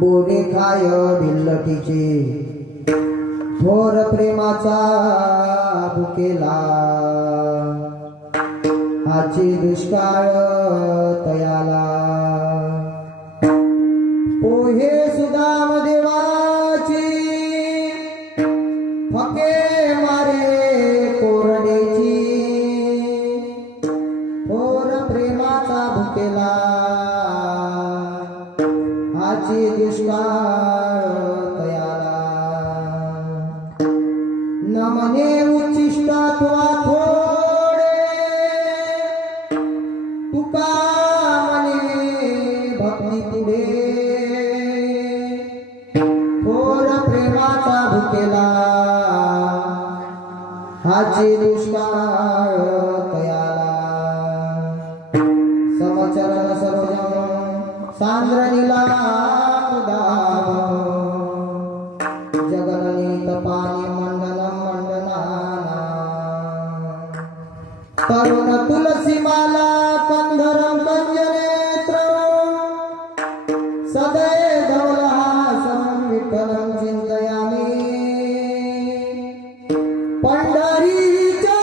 बोरे खाय भिल्लटीचे थोर प्रेमाचा भुकेला हाची दुष्काळ तयाला पोहे सुदाम देवाची फके मारे कोरडेची थोर प्रेमाचा भुकेला हाची दुष्काळ तयाला न मने उच्चिष्टा तुला थोडे तुका मने भक्ती पुढे थोर प्रेमाचा भुकेला हाची दुष्काळ तयाला समचरण सरोजम सांद्रनीला जगननीत पाणी मंडनम मंडनाना तरुण तुलसी माला कंधरम कंजनेत्रम सदैव धवलहासं विठ्ठलं चिंतयामि पंढरीचा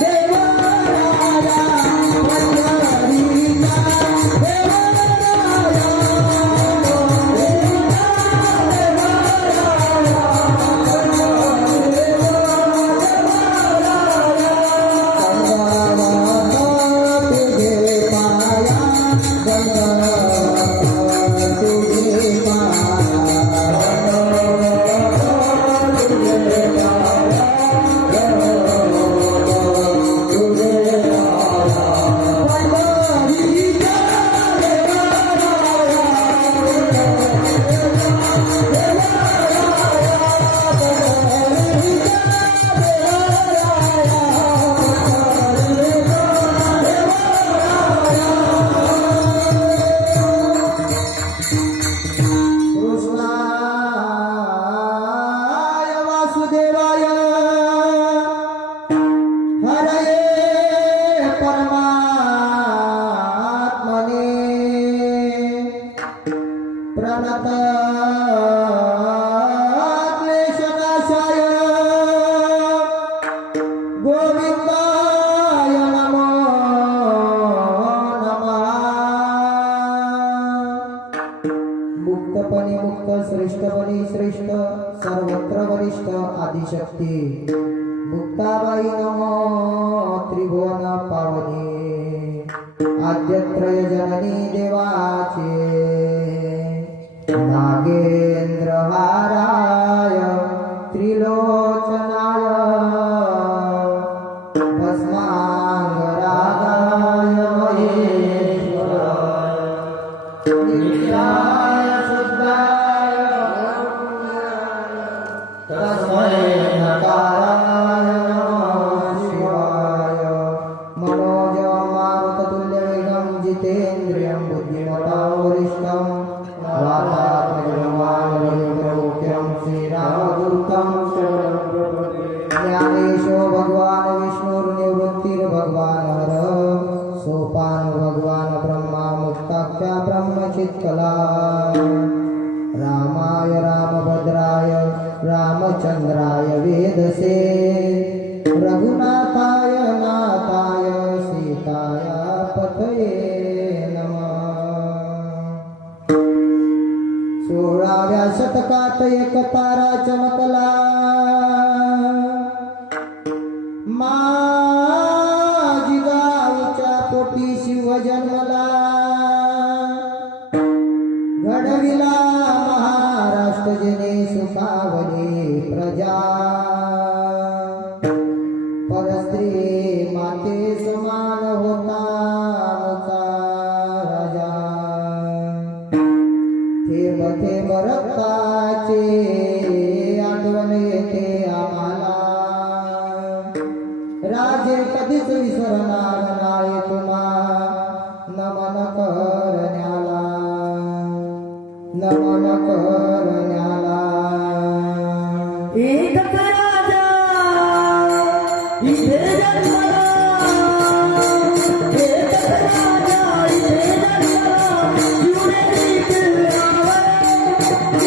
देवराया पंढरीचा प्रणत क्लेशनाशाय गोविंदाय नमो नमः मुक्तपणी मुक्त श्रेष्ठपणी श्रेष्ठ सर्वत्र वरिष्ठ आदिशक्ती मुक्ताबाई नमो त्रिभुवन पावनी आद्यत्रय जननी देवाचे नागेंद्र हाराय त्रिलोचनाय भस्मांगरागाय महेश्वराय नित्याय शुद्धाय तस्मै नकाराय नमः शिवाय मनोजं मारुततुल्यवेगं जितेन्द्रियं बुद्धिमतां वरिष्ठं ज्ञानेशो भगवान विष्णुर्निवृत्तिर्भगवान हर सोपान भगवान ब्रह्मा मुक्ताख्या ब्रह्मचित्कला रामाय रामभद्राय रामचंद्राय वेदसे रघुनाथाय नाथाय सीताय पतये सोळाव्या शतकात एक तारा चमकला म्हणे प्रजा परस्त्री माते समान होता आमचा राजा थेंब थेंब रक्ताचे आठवण येते आम्हाला राजे कधीच विसरणार नाही तुम्हा नमन करण्याला नमन करण्याला एकच राजा इथे जन्मला एकच राजा इथे जन्मला शिवनेरी किल्ल्यावर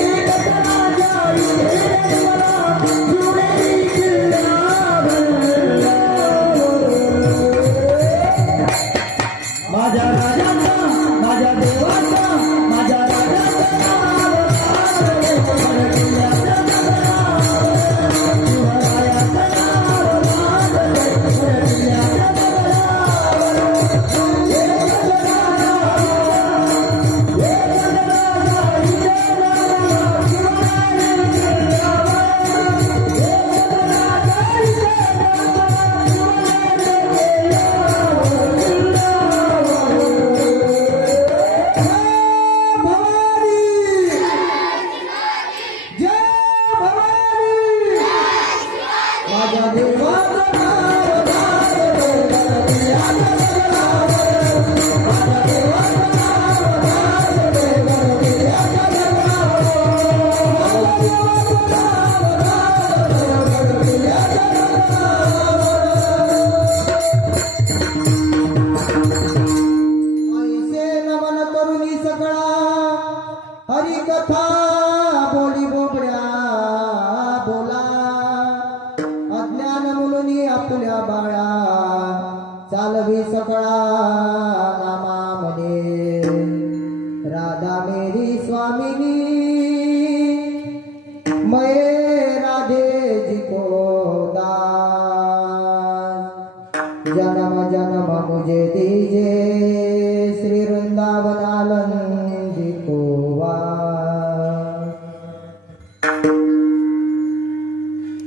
एकच राजा इथे जन्मला शिवनेरी किल्ल्यावर माझ्या राजाचा माझ्या देवाचा माझ्या राजाचा माझ्या देवाचा ऐसे नमन करुणी सगळा हरिकथा बोली बोबड्या बोला अज्ञान मुलुनी आपल्या बाळा चालवी सगळा नामा म्हणे राधा मेरी स्वामिनी मये राधे जी को दास जन्म जन्म मुझे दीजे श्री वृंदावन आनंदी को वास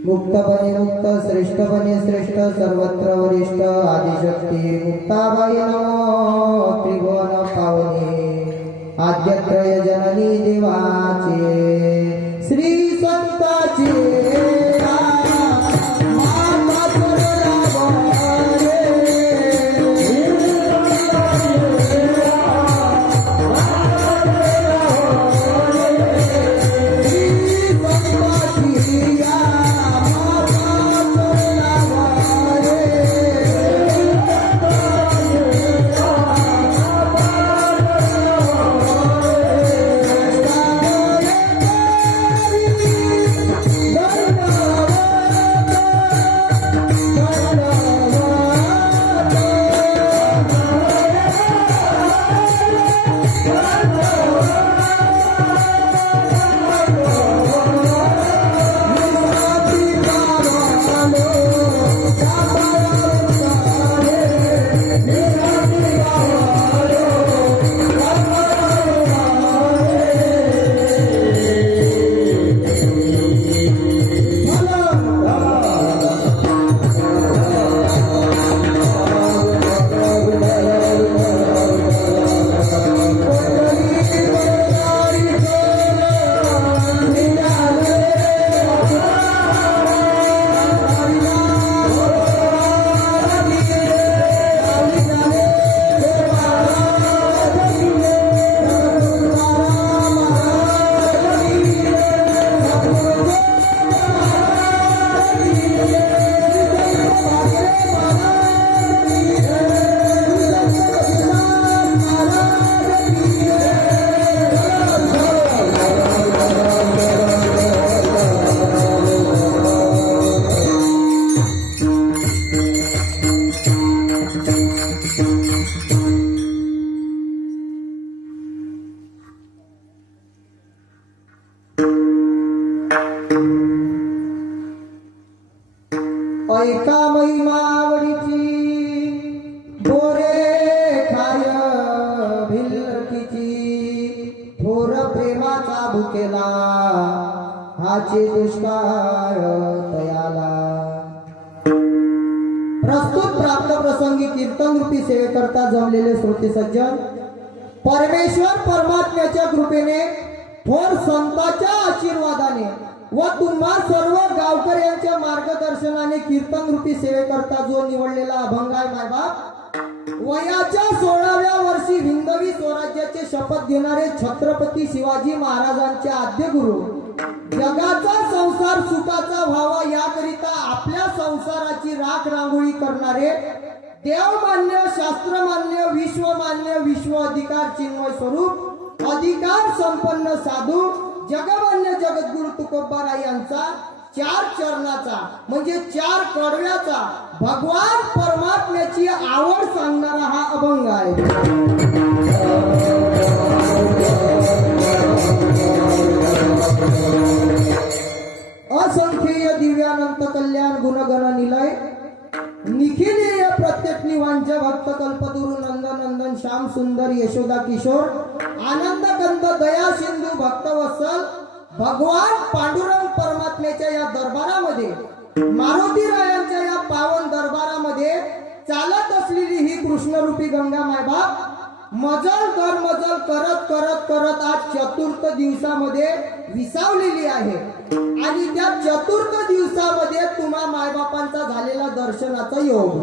मुक्तपणे मुक्त श्रेष्ठपणे श्रेष्ठ सर्वत्र वरिष्ठ आदिशक्ती मुक्ताबाई नमो त्रिभुवन पावनी आद्यत्रय जननी देवाचे श्री संताचे माता करुणावरे. ऐका महिमावडीची बोरे खाय भिलकीची थोर प्रेमाचा भुकेला हाचे दुष्काळ तयाला. प्रस्तुत प्राप्त प्रसंगी कीर्तन रूपी सेवेकरता जमलेले श्रोते सज्जन, परमेश्वर परमात्म्याच्या कृपेने थोर संतांच्या आशीर्वादाने व तुम्हा सर्व गावकऱ्यांच्या मार्गदर्शनाने कीर्तन रूपी सेवेकरता जो निवडलेला अभंग आहे मायबाप, वयाच्या 16व्या वर्षी हिंदवी स्वराज्याचे शपथ घेणारे छत्रपती शिवाजी महाराजांचे आद्य गुरु, जगाचा संसार सुखाचा व्हावा याकरिता आपल्या संसाराची राख रांगोळी करणारे देवमान्य, शास्त्रमान्य, विश्वमान्य, विश्व अधिकार चिन्मय स्वरूप अधिकार संपन्न साधू जगमान्य जगद्गुरु तुकोबाराय यांचा 4 चरणाचा म्हणजे 4 कडव्याचा भगवान परमात्म्याची आवड सांगणारा हा अभंग आहे. असंख्य दिव्यानंत कल्याण गुणगण निलय निखिलीय प्रत्येक निवांच भक्त कल्पतरु नंदनंदन श्याम सुंदर यशोदा किशोर आनंद कंद दया सिंधू भक्तवत्सल भगवान पांडुरंग परमात्म्याच्या या दरबारामध्ये, मारुती रायांच्या या पावन दरबारामध्ये चालत असलेली ही कृष्णरूपी गंगा मायबाप मजल दर मजल करत करत करत आज चतुर्थ दिवसामध्ये विसावलेली आहे. आणि त्या चतुर्थ दिवसामध्ये तुम्हा मायबापांचा झालेला दर्शनाचा योग.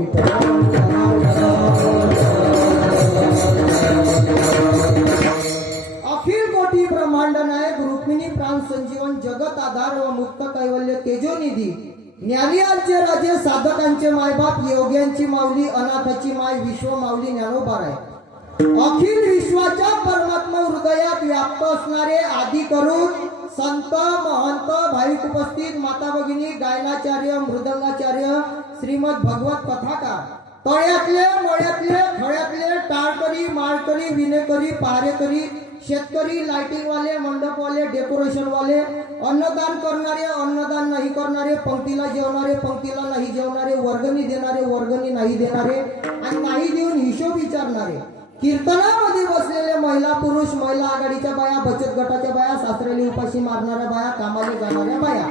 अखिल कोटी ब्रह्मांड नायक रुक्मिणी प्राण संजीवन जगत आधार व मुक्त कैवल्य तेजोनिधी ज्ञानियांचे राजे साधकांचे मायबाप योग्यांची माऊली अनाथाची माय विश्व माऊली ज्ञानोबार आहे. अखिल विश्वाच्या परमात्मा हृदयात व्याप्त असणारे आदि करून संत महंत भाविक उपस्थित माता भगिनी गायनाचार्य मृदंगाचार्य श्रीमद भगवत कथाकार तळ्यातले मळ्यातले खळ्यातले टाळकरी माळकरी विनेकरी पहारेकरी शेतकरी लाइटिंग वाले मंडपवाले डेकोरेशन वाले अन्नदान करणारे अन्नदान नाही करणारे पंक्तीला जेवणारे पंक्तीला नाही जेवणारे वर्गणी देणारे वर्गणी नाही देणारे आणि नाही देऊन हिशोब विचारणारे कीर्तनामध्ये बसलेले महिला पुरुष महिला आघाडीच्या बाया बचत गटाच्या बाया सासरेली उपाशी मारणाऱ्या बाया कामाला जाणाऱ्या बाया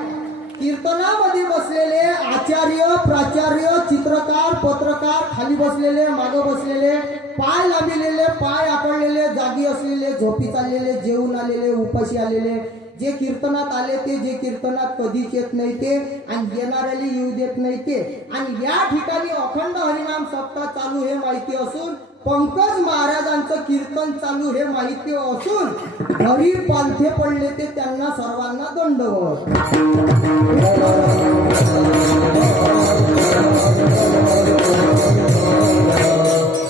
कीर्तनामध्ये बसलेले आचार्य प्राचार्य चित्रकार पत्रकार खाली बसलेले मागे बसलेले पाय लांबिलेले पाय आकडलेले जागी असलेले झोपी चाललेले जेवून आलेले उपाशी आलेले जे कीर्तनात आले ते जे कीर्तनात कधीच येत नाही ते आणि येणाऱ्याला येऊ देत नाही ते आणि या ठिकाणी अखंड हरिनाम सप्ताह चालू हे माहिती असून पंकज महाराजांचं कीर्तन चालू हे माहिती असून घरी पालथे पडले ते त्यांना सर्वांना दंडवत.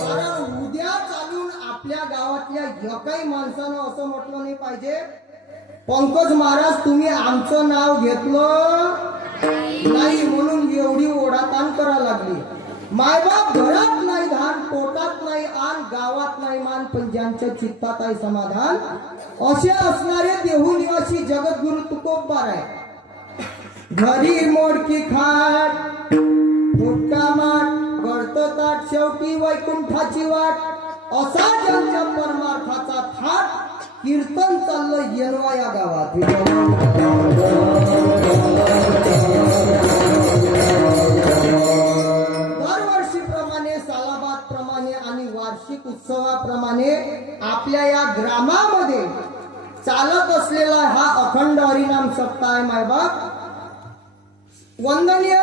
कारण उद्या चालून आपल्या गावातल्या एकाही माणसानं असं म्हटलं नाही पाहिजे पंकज महाराज तुम्ही आमचं नाव घेतलं नाही म्हणून एवढी ओढाताण करा लागली. मायबाप घरात नाही धान पोटात नाही आण गावात नाही मान पण ज्यांच्या चित्तात आहे समाधान असे असणारे देहू निवासी जगद्गुरु तुकोबार आहे. घरी मोडकी खाट फुटका माठ गळत ताट शेवटी वैकुंठाची वाट असा ज्यांच्या परमार्थाचा थाट कीर्तन चाललं येनवा या गावात. दरवर्षीप्रमाणे सालाबाद प्रमाणे आणि वार्षिक उत्सवाप्रमाणे आपल्या या ग्रामामध्ये चालत असलेला हा अखंड हरिनाम सप्ताह आहे मायबाप. वंदनीय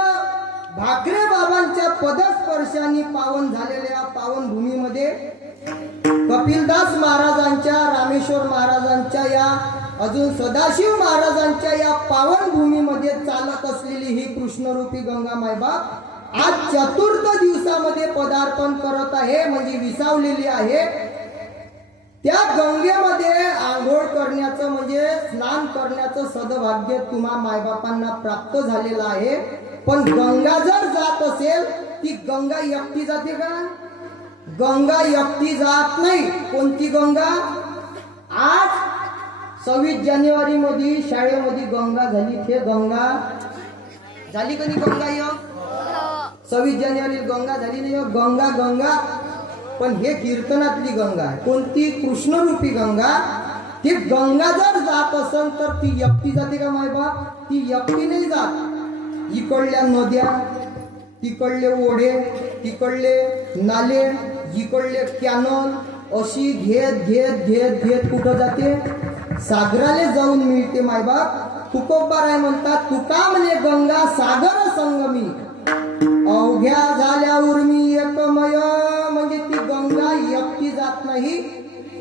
भाकरे बाबांच्या पदस्पर्शाने पावन झालेल्या पावन भूमीमध्ये कपिलदास महाराजांच्या रामेश्वर महाराजांच्या या अजून सदाशिव महाराजांच्या या पावन भूमीमध्ये चालत असलेली ही कृष्णरूपी गंगा मायबाप आज चतुर्थ दिवसामध्ये पदार्पण करत आहे म्हणजे विसावलेली आहे. त्या गंगेमध्ये आंघोळ करण्याचं म्हणजे स्नान करण्याचं सद्भाग्य तुम्हा मायबापांना प्राप्त झालेलं आहे. पण गंगा जर जात असेल ती गंगा एकटी जाते का? गंगा एकटी जात नाही. कोणती गंगा? आज 26 जानेवारी मध्ये शाळेमध्ये गंगा झाली. ते गंगा झाली कधी गंगा 26 जानेवारी गंगा झाली नाही. गंगा गंगा पण हे कीर्तनातली गंगा आहे. कोणती? कृष्णरूपी गंगा. ती गंगा जर जात असेल तर ती एकटी जाते का मायबाप? ती एकटी नाही जात. इकडल्या नद्या, तिकडले ओढे, तिकडले नाले, इकडले कॅनल अशी घेत घेत घेत घेत कुठं जाते? सागराले जाऊन मिळते मायबाप. तुकोबाराय म्हणतात, तुका म्हणे गंगा सागर संगमी, अवघ्या झाल्या उर्मी एकमय. म्हणजे ती गंगा एकटी जात नाही.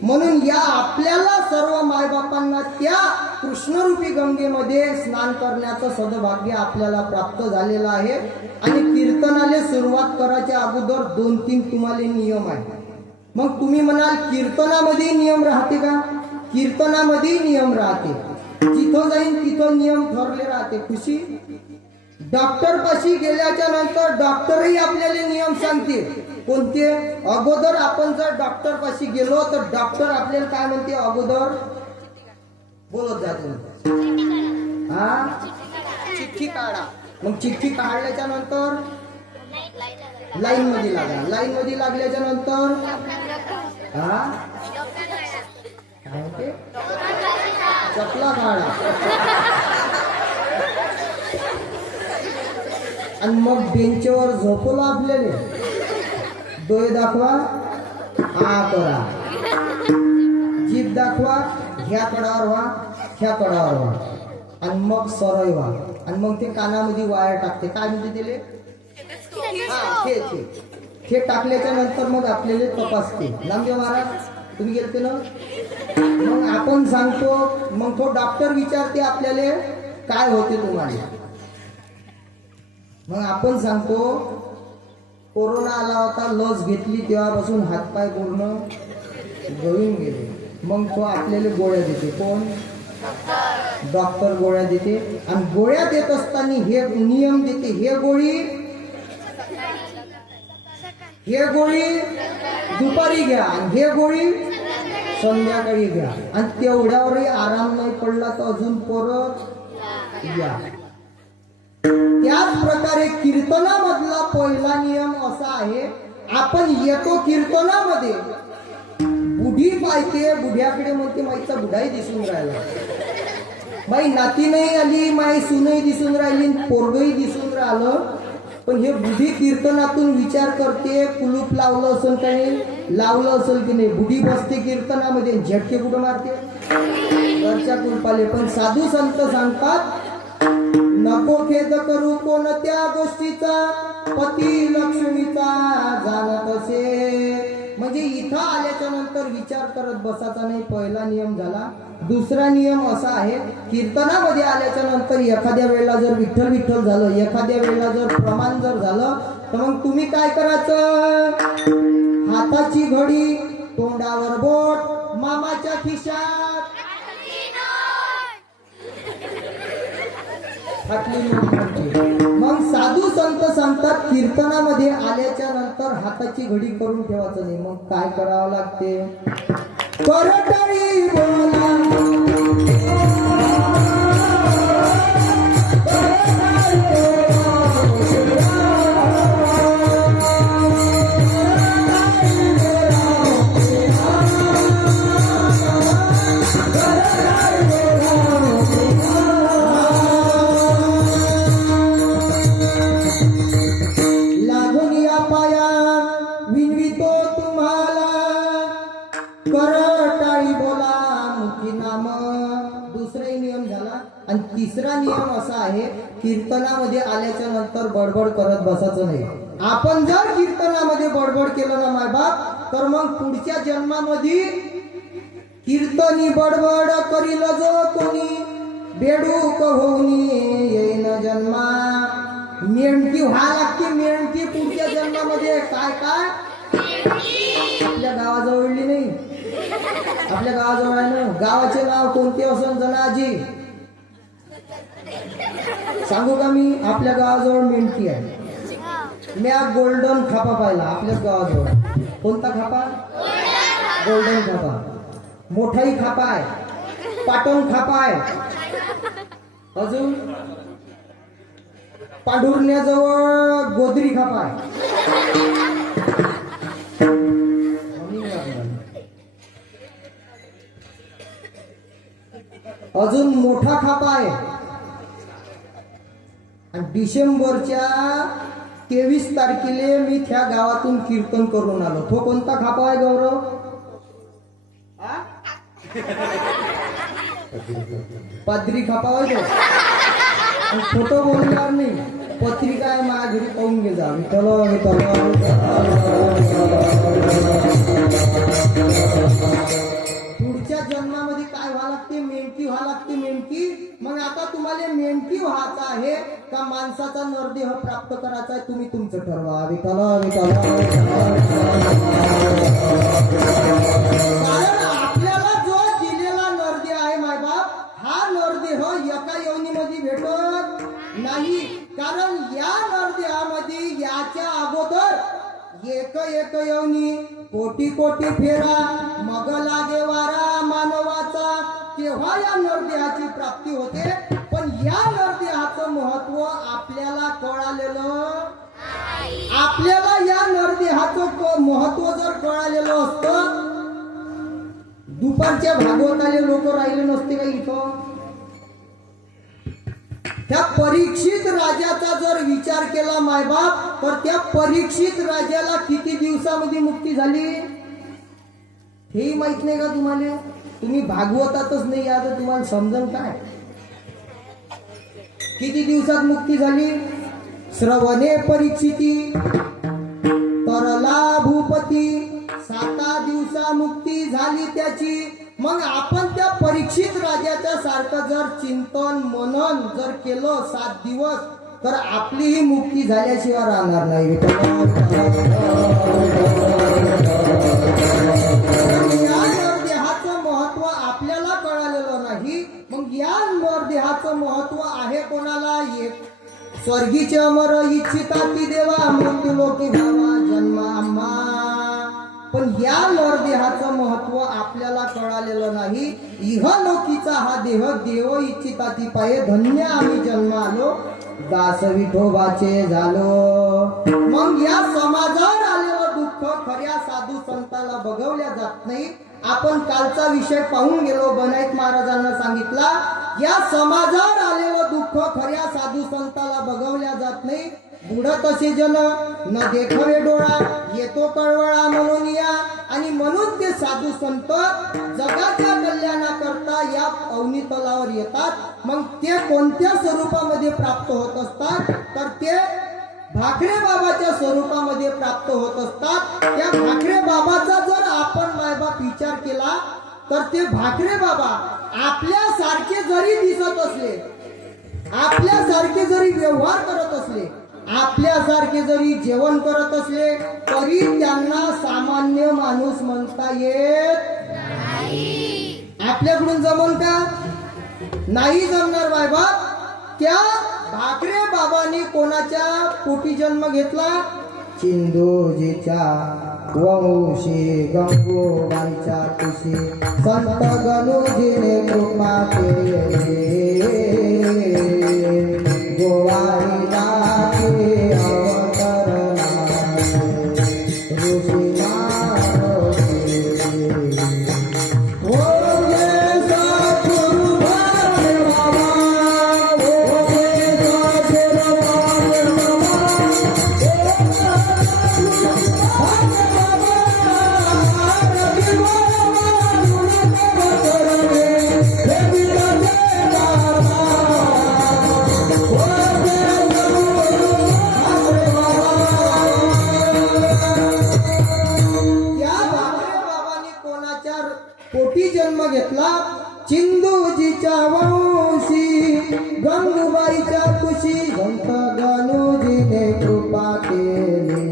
म्हणून या आपल्याला सर्व मायबापांना त्या कृष्णरूपी गंगेमध्ये स्नान करण्याचं सद्भाग्य आपल्याला प्राप्त झालेलं आहे. आणि कीर्तनाला सुरुवात करायच्या अगोदर 2-3 तुम्हाला नियम आहे. मग तुम्ही म्हणाल कीर्तनामध्ये नियम राहते का? कीर्तनामध्ये नियम राहते. जिथं जाईन तिथं नियम ठरले राहते. खुशी डॉक्टर पाशी गेल्याच्या नंतर डॉक्टरही आपल्याला नियम सांगते. कोणते? अगोदर आपण जर डॉक्टर पाशी गेलो तर डॉक्टर आपल्याला काय म्हणते? अगोदर बोलत जातो, हा चिठ्ठी काढा. मग चिठ्ठी काढल्याच्या नंतर लाईन मध्ये लागा. लाईन मध्ये लागल्याच्या नंतर हा काय म्हणते? चपला काढा. आणि मग बेंचवर झोपलो आपल्याला. डोळे दाखवा, हा करा. जीभ दाखवा, ह्या कडावर व्हा, ह्या कडावर व्हा. आणि मग सरळ व्हा. आणि मग ते कानामध्ये वायर टाकते. काय म्हणते त्याले? हा हे टाकल्याच्या नंतर मग आपल्याला तपासते. नामदेव महाराज तुम्ही गेलते ना? मग आपण सांगतो. मग तो डॉक्टर विचारते आपल्याला काय होते तुम्हाला. मग आपण सांगतो कोरोना आला होता, लस घेतली तेव्हापासून हातपाय पूर्ण गळून गेले. मग तो आपल्याला गोळ्या देते. कोण? डॉक्टर गोळ्या देते. आणि गोळ्या देत असताना हे नियम देते, हे गोळी दुपारी घ्या आणि हे गोळी संध्याकाळी घ्या. आणि तेवढ्यावरही आराम नाही पडला तर अजून परत या. त्याच प्रकारे कीर्तनामधला पहिला नियम असा आहे, आपण येतो कीर्तनामध्ये, बुढी पाहते, बुढ्याकडे म्हणते माईचा बुढाही दिसून राहिला, माई नाती नाही आली, माई सुनही दिसून राहिली, पोरगही दिसून राहिलं. पण हे बुढी कीर्तनातून विचार करते, कुलूप लावलं असेल का नाही, लावलं असेल की नाही. बुढी बसते कीर्तनामध्ये, झटके कुठं मारते? घरच्या कुलपाले. पण साधू संत सांगतात, नको खेद करू कोणत्या गोष्टीचा, पती लक्ष्मीचा जाणत असे. म्हणजे इथं आल्याच्या नंतर विचार करत बसायचा नाही, पहिला नियम झाला. दुसरा नियम असा आहे, कीर्तनामध्ये आल्याच्या नंतर एखाद्या वेळेला जर विठ्ठल विठ्ठल झालं, एखाद्या वेळेला जर प्रमाण जर झालं, तर मग तुम्ही काय करायचं? हाताची घडी, तोंडावर बोट, मामाच्या खिशात मग साधू संत सांगतात, कीर्तनामध्ये आल्याच्या नंतर हाताची घडी करून ठेवायचं नाही. मग काय करावं लागते? करटळी बोला, तिसरा नियम असा आहे, कीर्तनामध्ये आल्याच्या नंतर बडबड करत बसायचं नाही. आपण जर कीर्तनामध्ये बडबड केलं ना मायबाप, तर मग पुढच्या जन्मामध्ये कीर्तनी बडबड करील जो कोणी, बेडूक होऊनी येईन जन्मा. मेंढकी व्हा लागते, मेंढकी पुढच्या जन्मामध्ये. काय काय? आपल्या गावाजवळली नाही, आपल्या गावाजवळ आहे ना. गावाचे नाव कोणते असून जनाजी सांगू का मी? आपल्या गावाजवळ मेंढकी आहे. म्या गोल्डन खापा पाहिला आपल्याच गावाजवळ. कोणता खापा? गोल्डन खापा. मोठाई खापा आहे, पाटण खापा आहे. अजून पांढुरण्याजवळ गोदरी खापा आहे. अजून मोठा खापा आहे. आणि डिसेंबरच्या 23 तारखेला मी त्या गावातून कीर्तन करून आलो. तो कोणता खापा आहे गौरव? पादरी खापा आहे तो. आणि खोटं बोलणार नाही. पत्रिका आहे माझ्या घरी पाहून घे जा. पुढच्या जन्मामध्ये काय व्हा लागते? मेंढकी व्हा लागते. मेंढकी. मग आता तुम्हाला मेंढकी व्हायचा आहे का माणसाचा नरदेह प्राप्त करायचा आहे? तुम्ही तुमचं ठरवा. कारण आपल्याला जो दिलेला नरदेह आहे मायबाप, हा नरदेह एका योनीमध्ये भेटत नाही. कारण या नरदेहामध्ये याच्या अगोदर एक योनी, कोटी कोटी फेरा, मग लागे वारा मानवाचा, तेव्हा या नरदेहाची प्राप्ती होते. पण या नरदेहाचं महत्व आपल्याला कळालेलं, आपल्याला या नरदेहाचं महत्व जर कळालेलं असतं, दुपारच्या भागवताले लोक राहिले नसते का इथं? त्या परीक्षित राजाचा जर विचार केला मायबाप, तर त्या परीक्षित राजाला किती दिवसामध्ये मुक्ती झाली हेही माहित नाही का तुम्हाला? तुम्ही भागवतातच नाही, आता तुम्हाला समजन काय? किती दिवसात मुक्ती झाली? श्रवणे परीक्षिती तरला भूपती, 7 दिवसा मुक्ती झाली त्याची. मग आपण त्या परीक्षित राजाच्या सारखं जर चिंतन मनन जर केलं 7 दिवस, तर आपलीही मुक्ती झाल्याशिवाय राहणार नाही. या नरदेहाचं महत्व आपल्याला कळालेलं नाही. मग या नरदेहाचं महत्व आहे कोणाला? एक स्वर्गीचे अमर इच्छिता ती देवा, मृत्यू लोकी भावा जन्मा आम्हा. पण या नरदेहाचं महत्व आपल्याला कळालेलं नाही. इहलोकीचा हा देह देव इच्छिता ती पाये, धन्य आम्ही जन्म आलो, दास विठोबाचे झालो. मग या समाजावर आलेलं दुःख खऱ्या साधू संताला बघवल्या जात नाही. आपण कालचा विषय पाहून गेलो. बनाईत महाराजांना सांगितला, या समाजावर आलेलं दुःख खऱ्या साधू संताला बघवल्या जात नाही. बुडत असे जन न देखावे डोळा, येतो कळवळा म्हणून या. आणि म्हणून ते साधू संत जगाच्या कल्याणाकरता या अवनी तलावर येतात. मग ते कोणत्या स्वरूपामध्ये प्राप्त होत असतात? तर ते भाकरे बाबाच्या स्वरूपामध्ये प्राप्त होत असतात. त्या भाकरे बाबाचा जर आपण मायबाप विचार केला, तर ते भाकरे बाबा आपल्यासारखे जरी दिसत असले, आपल्यासारखे जरी व्यवहार करत असले, आपल्यासारखे जरी जेवण करत असले, तरी त्यांना सामान्य माणूस म्हणता येत नाही. आपल्याकडून जमन का? नाही जमणार बायबाप. त्या भाकरे बाबांनी कोणाच्या पोटी जन्म घेतला? चिंदोजीच्या वंशी गंगोबाईच्या कुशी, संत गणोजीने कृपा केली, गोवाईला पोटी जन्म घेतला? चिंदूजीच्या वंशी गंगूबाईच्या कुशी, संत गणोजीने कृपा केली,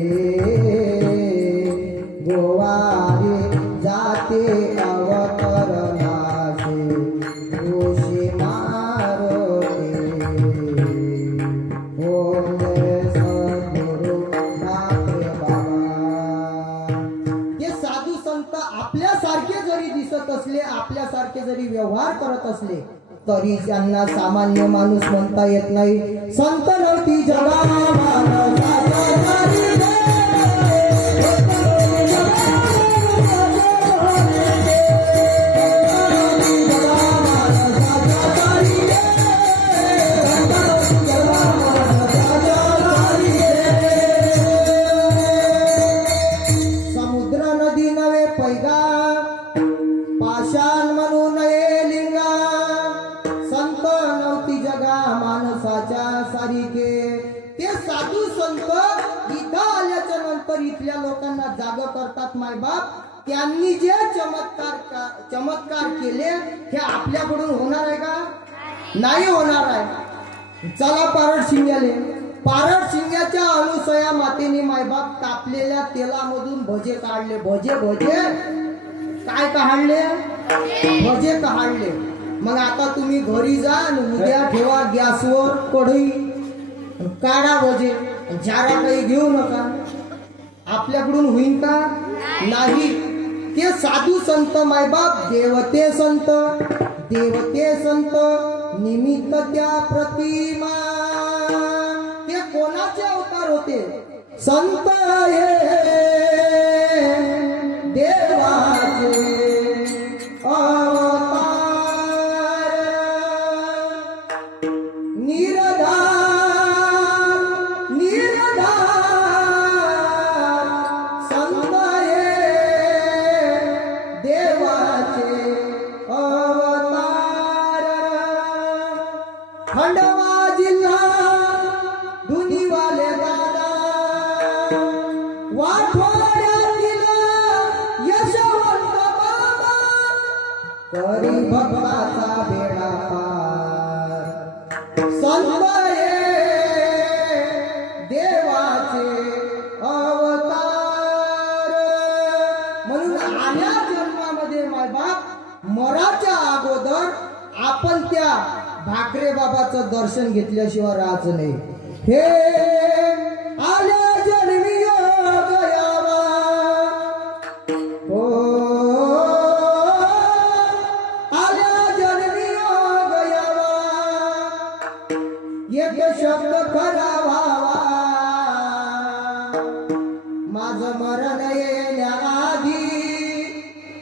गोवारी जाते अवतरणाचे, ऋषी मारते. ओम जय सद्गुरु भाकरे बाबा. हे साधू संत आपल्यासारखे जरी दिसत असले, आपल्यासारखे जरी व्यवहार करत असले, तरी त्यांना सामान्य माणूस म्हणता येत नाही. संत नव्हती जगा ते साधू संत इथं आल्याच्या नंतर इथल्या लोकांना जाग करतात मायबाप. त्यांनी जे चमत्कार केले हे आपल्याकडून होणार आहे का? नाही होणार आहे. चला पारड शिंग्याले. पारड शिंग्याच्या अनुसया मातेने मायबाप तापलेल्या तेलामधून भजे काढले. भजे काय काढले? भजे काढले. मग आता तुम्ही घरी जा आणि उद्या ठेवा गॅसवर कढई, काढा भजे. जारा काही घेऊ नका. आपल्याकडून होईल का? नाही. ते साधू संत मायबाप देवते संत निमित्त त्या प्रतिमा. ते कोणाचे अवतार होते? संत हे देवाचे अवतार. संत हे देवाचे अवतार. खंडवा जिल्हा धुनीवाले दादा वाठोड्यातील यशवंत बाबा करी भक्ताचा बेडा पार. संत हे देवाचे अवतार. म्हणून आल्या जन्मामध्ये मायबाप मराच्या अगोदर आपण त्या भाकरे बाबाचं दर्शन घेतल्याशिवाय राहायचं नाही. हे आल्या जन्मी योग यावा. हो आल्या जन्मी योग यावा. एक शब्द खरा व्हावा. माझं मरण येण्याआधी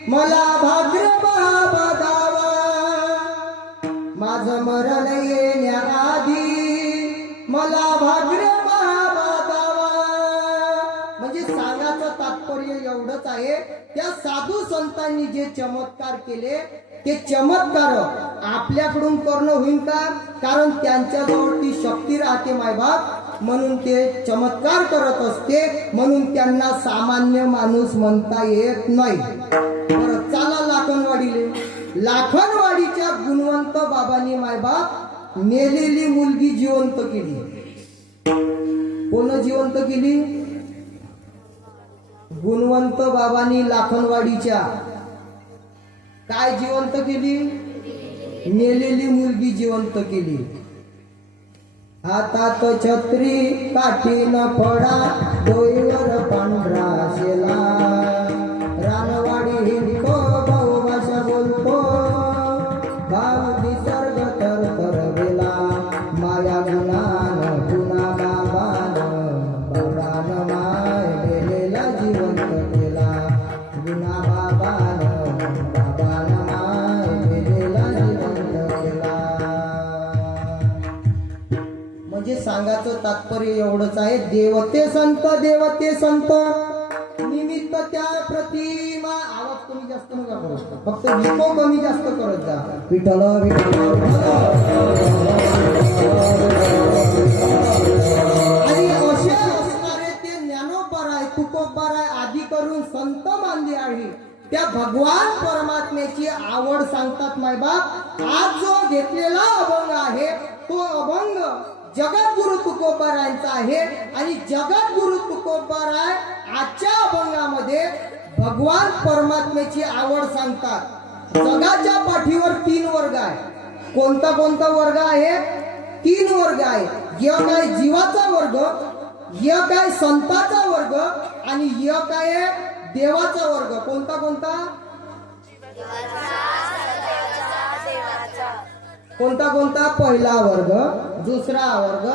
मला भाकरे बाबा दावा. माझं मरण येण्याआधी मला भाकरे बाबा दावा. म्हणजे सांगायचं तात्पर्य एवढंच आहे. त्या साधू संतांनी जे चमत्कार केले ते चमत्कार आपल्याकडून करणं होईल का? कारण त्यांच्याजवळ ती शक्ती राहते मायबाप. म्हणून ते चमत्कार करत असते. म्हणून त्यांना सामान्य माणूस म्हणता येत नाही. बरं चला लाखनवाडीले. लाखनवाडीच्या गुणवंत बाबांनी मायबाप मेलेली मुलगी जिवंत केली. कोण जिवंत केली? गुणवंत बाबांनी लाखनवाडीच्या काय जिवंत केली? मेलेली मुलगी जिवंत केली. हातात छत्री काठीन फडा डोईवर पांढरा शेला. रानवाडी हिंडतो भाऊ भाषा बोलतो. भाव निसर्ग तर गेला. माया गुणान गुणा बाबान माय गेलेला जिवंत केला. गुणा बाबान माय गेलेला जिवंत केला. म्हणजे सांगायचं तात्पर्य एवढंच आहे. देवते संत निमित्त त्या प्रतिमा. आवाज कमी जास्त नका करू. फक्त विको कमी जास्त करत जा. विठ्ठल आणि असे असणारे ते ज्ञानोबर आहे, तुकोबर आहे, आदी करून संत मानले आहे. त्या भगवान परमात्म्याची आवड सांगतात मायबाप. आज जो घेतलेला अभंग आहे तो अभंग जगद्गुरु तुकोबारायांचा आहे. आणि जगद्गुरु तुकोबाराय आजच्या अभंगामध्ये भगवान परमात्म्याची आवड सांगतात. जगाच्या पाठीवर 3 वर्ग आहे. कोणता वर्ग आहे? 3 वर्ग आहे. एक आहे जीवाचा वर्ग, एक आहे संताचा वर्ग आणि एक आहे देवाचा वर्ग. कोणता? कोणता? पहिला वर्ग, दुसरा वर्ग,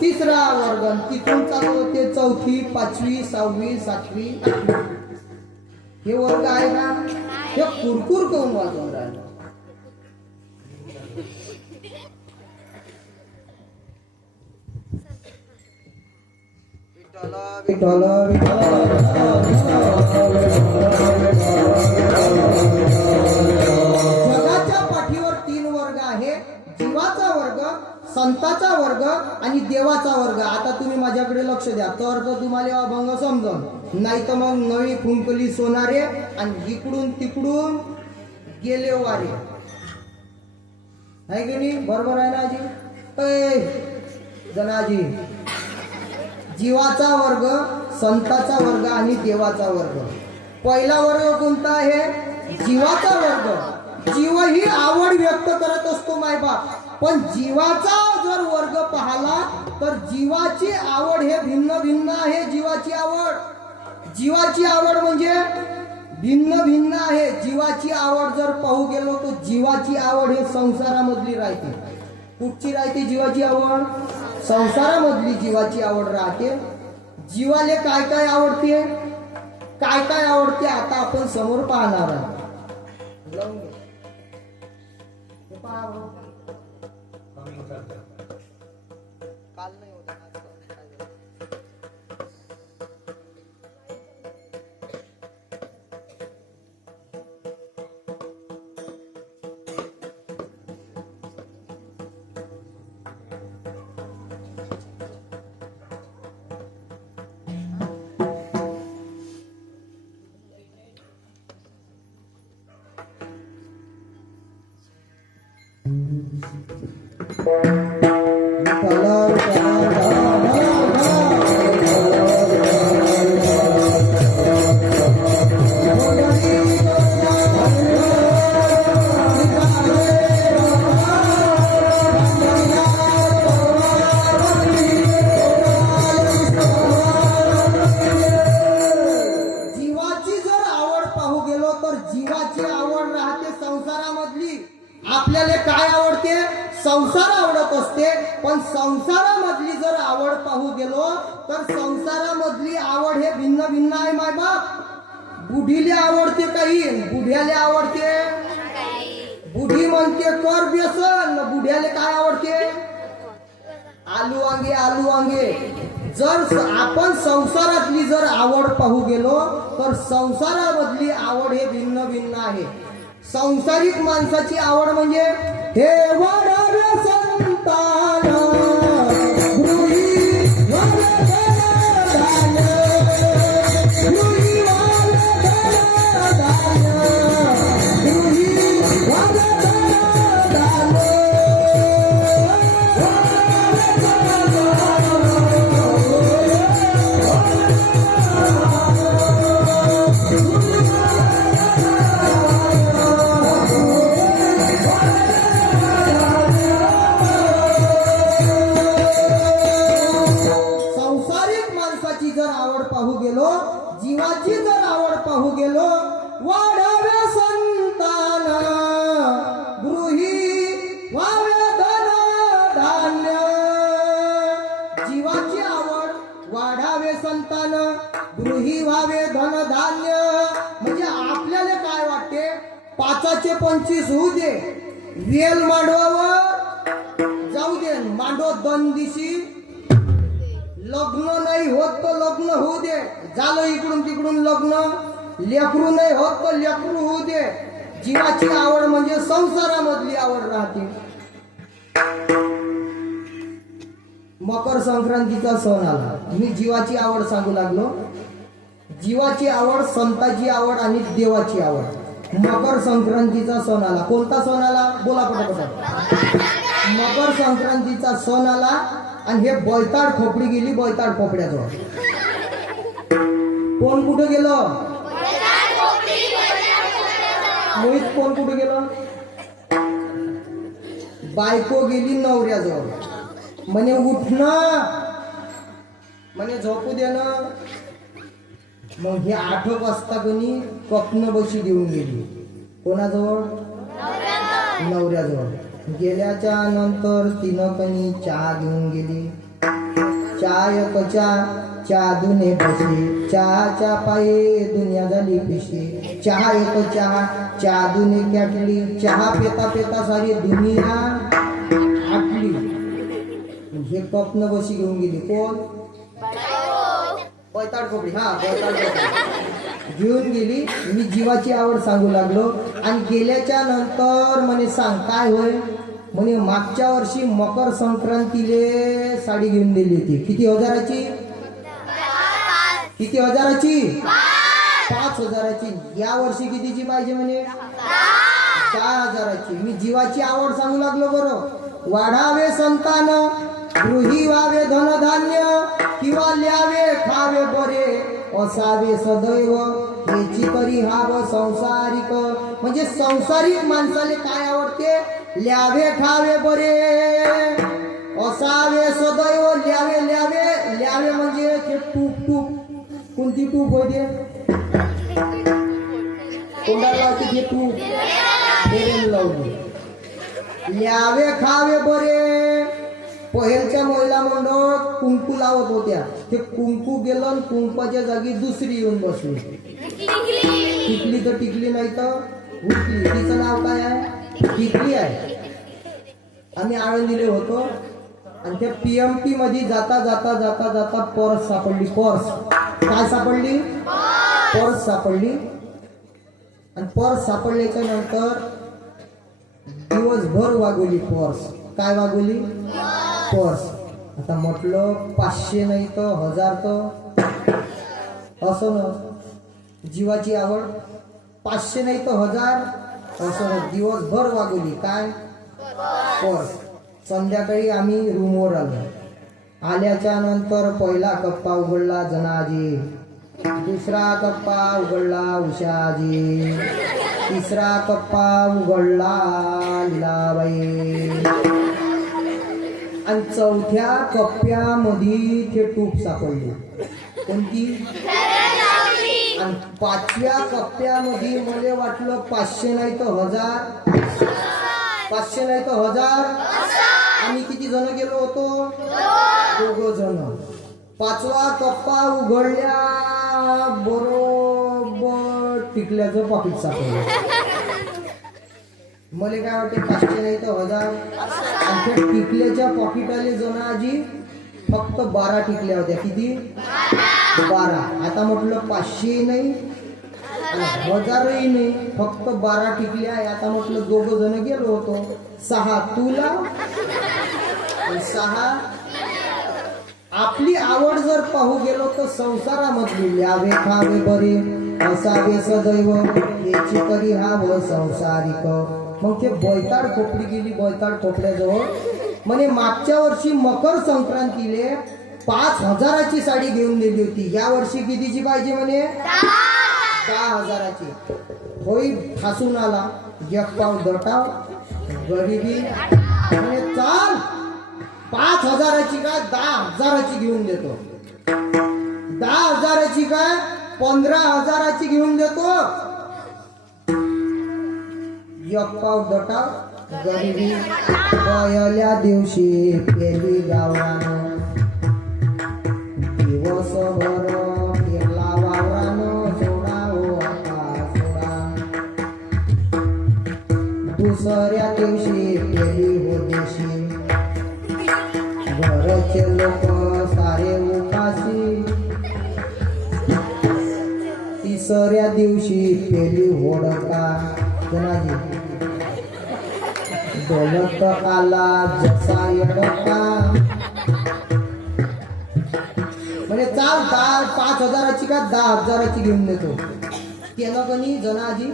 तिसरा वर्ग. तिथून चालू होते 4थी, 5वी, 6वी, 7वी, 8वी. हे वर्ग आहे का? हे कुरकुर करून वाजवून राहिले. विठ्ठल जगाच्या पाठीवर 3 वर्ग आहे. जीवाचा वर्ग, संताचा वर्ग आणि देवाचा वर्ग. आता तुम्ही माझ्याकडे लक्ष द्या, तर तुम्हाला अभंग समजल, नाही तर मग नळी फुंकली सोनारे आणि इकडून तिकडून गेले वारे. आहे की नाही? बरोबर आहे ना आजी? जनाजी, जीवाचा वर्ग, संताचा वर्ग आणि देवाचा वर्ग. पहिला वर्ग कोणता आहे? जीवाचा वर्ग. जीव ही आवड व्यक्त करत असतो मायबाप, पण जीवाचा जर वर्ग पाहिला तर जीवाची आवड हे भिन्न भिन्न आहे. जीवाची आवड म्हणजे भिन्न भिन्न आहे. जीवाची आवड जर पाहू गेलो तर जीवाची आवड हे संसारामधली राहते. कुठची राहते जीवाची आवड? संसारामधली जीवाची आवड राहते. जीवाले काय काय आवडते, काय काय आवडते आता आपण समोर पाहणार आहे. काल नाही होता. जीवाची जर आवड पाहू गेलो तर जीवाची आवड राहते संसारामधली. आपल्याला काय आवडते? संसार आवडत असते. पण संसारामधली जर आवड पाहू गेलो तर संसारामधली आवड हे भिन्न भिन्न आहे मायबाप. बुढीले आवडते काही, बुढ्याला आवडते, बुढी म्हणते कर व्यसन, बुढ्याले काय आवडते? आलू वांगे, आलू वांगे. जर आपण संसारातली जर आवड पाहू गेलो तर संसारामधली आवड हे भिन्न भिन्न आहे. संसारिक माणसाची आवड म्हणजे हे वाढावे संतान, गृही वरदान, गृही वरदान, गृही वरदान. जीवाची जर आवड पाहू गेलो, वाढावे संतान, गृही व्हावे धन धान्य. जीवाची आवड वाढावे संतान, गृही व्हावे धन धान्य. म्हणजे आपल्याला काय वाटते? 5चे 25 होऊ दे, वेल मांडवावर जाऊ दे, मांडव दंदिशी. लग्न नाही होत तर लग्न होऊ दे, झालं इकडून तिकडून लग्न. लेकरू नाही होत तर लेकरू होऊ दे. जीवाची आवड म्हणजे संसारामधली आवड राहते. मकर संक्रांतीचा सण आला, मी जीवाची आवड सांगू लागलो. जीवाची आवड, संताची आवड आणि देवाची आवड. मकर संक्रांतीचा सण आला. कोणता सण आला? बोला पटापट. मकर संक्रांतीचा सण आला आणि हे बैताड खोपडी गेली बैताड खोपड्याजवळ. कोण कुठे गेलं? मोहित कोण कुठे गेलं? बायको गेली नवऱ्याजवळ. म्हणे उठणं, म्हणे झोपू देणं. मग हे 8 वाजता कोणी कपन बशी देऊन गेली. कोणाजवळ? नवऱ्याजवळ. गेल्याच्या नंतर तिनं कणी चहा घेऊन गेली. चहा दुने बसली. चहाच्या पायी दुनिया झाली पिशी. चहा दुने कॅटली. चहा पेता पेता सारी दुनिया आटली. हे कपन बशी घेऊन गेली. कोण? बैताड खोपडी. हा, बैताड खोपडी घेऊन गेली. मी जीवाची आवड सांगू लागलो आणि गेल्याच्या नंतर म्हणे सांग काय होय? म्हणे मागच्या वर्षी मकर संक्रांतीले साडी घेऊन दिली होती. किती हजाराची? किती हजाराची? 5,000ची. या वर्षी कितीची पाहिजे म्हणे? 10,000ची. मी जीवाची आवड सांगू लागलो बरं. वाढावे संतान, गृही व्हावे धनधान्य, किंवा ल्यावे खावे बरे, असावे सदैव याची तरी हाव संसारिक. म्हणजे संसारिक माणसाले काय आवडते? ल्यावे खावे बरे, असावे सदैव. ल्यावे ल्यावे ल्यावे म्हणजे ते टूप टूप. कोणती टूप होते? कोणाला लावते ते टूप? फेरेन लावली. ल्यावे खावे बरे. पहिलच्या महिला मंडळ कुंकू लावत होत्या. ते कुंकू गेलं आणि कुंकवाच्या जागी दुसरी येऊन बसली. टिकली तर टिकली, नाही तर उठली. तिचं नाव काय आहे? टिकली आहे. आम्ही आळंदीले होतो आणि त्या PMT मध्ये जाता जाता जाता जाता पर्स सापडली. पर्स काय सापडली? पर्स सापडली. आणि पर्स सापडल्याच्या नंतर दिवसभर वागवली पर्स. काय वागवली? पर्स. आता म्हटलं 500 नाही तर 1000 तर असं ना. जीवाची आवड. 500 नाही तर 1000 असं ना. दिवसभर वागवली काय? पर्स. संध्याकाळी आम्ही रूमवर आलो. आल्याच्या नंतर पहिला कप्पा उघडला जनाजी, दुसरा कप्पा उघडला उषाजी, तिसरा कप्पा उघडला लीलाबाई, आणि चौथ्या कप्प्यामध्ये ते टूप सापडली. कोणती? आणि 5व्या कप्प्यामध्ये मला वाटलं 500 नाही तर 1000. 500 नाही तर 1000. आम्ही किती जण गेलो होतो? 2 जण. 5वा कप्पा उघडल्या बरोबर टिकल्याचं पाकिट सापडलं. मला काय वाटते 500 नाही तर 1000. आणि त्या टिकल्याच्या पॉकेटाले जण आजी फक्त 12 टिकल्या होत्या. किती? 12. आता म्हटलं 500 नाही आणि 1000ही नाही, फक्त 12 टिकल्या आहे. आता म्हटलं 2 जण गेलो होतो. 6 तुला आणि 6. आपली आवड जर पाहू गेलो तर संसारामधली ल्यावे खावे बरे, असावे सदैव याची तरी हाव संसारिक. मग ते बैताड खोपडी गेली. बैताड खोपड्याजवळ म्हणे मागच्या वर्षी मकर संक्रांतीले 5,000ची साडी घेऊन दिली होती. या वर्षी कितीची पाहिजे म्हणे? 10,000ची. होई ठासून आला. एक पाव दटाव गरिबी म्हणे चाल 5,000ची काय 10,000ची घेऊन देतो. 10,000ची काय 15,000ची घेऊन देतो. एक पाव दटाव गरिबी. पहिल्या दिवशी पेली गावरानं, दिवसभर फिरला वावरानं, सोडा हो आता सोडा. दुसऱ्या दिवशी पेली हो देशी, घरचे लोक सारे उपाशी. तिसऱ्या दिवशी पेली होडका जनाजी, डोलत आला जसा येडका. म्हणजे चाल 5,000ची का 10,000ची घेऊन देतो. त्यानं कणी जनाजी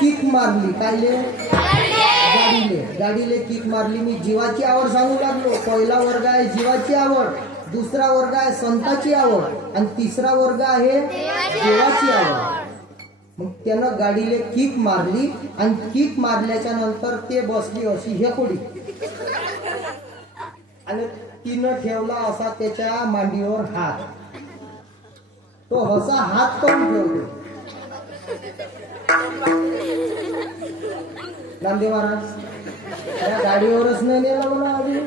किक मारली. कायले? गाडीले किक मारली. मी जीवाची आवड सांगू लागलो. पहिला वर्ग आहे जीवाची आवड, दुसरा वर्ग आहे संताची आवड, आणि तिसरा वर्ग आहे देवाची आवड. मग त्यानं गाडीले किक मारली आणि किक मारल्याच्या नंतर ते बसली अशी हेकोडी, आणि तिनं ठेवला असा त्याच्या मांडीवर हात. तो असा हात करून ठेवतो. नामदेव महाराज त्या गाडीवरच नाही नेला मला आधी.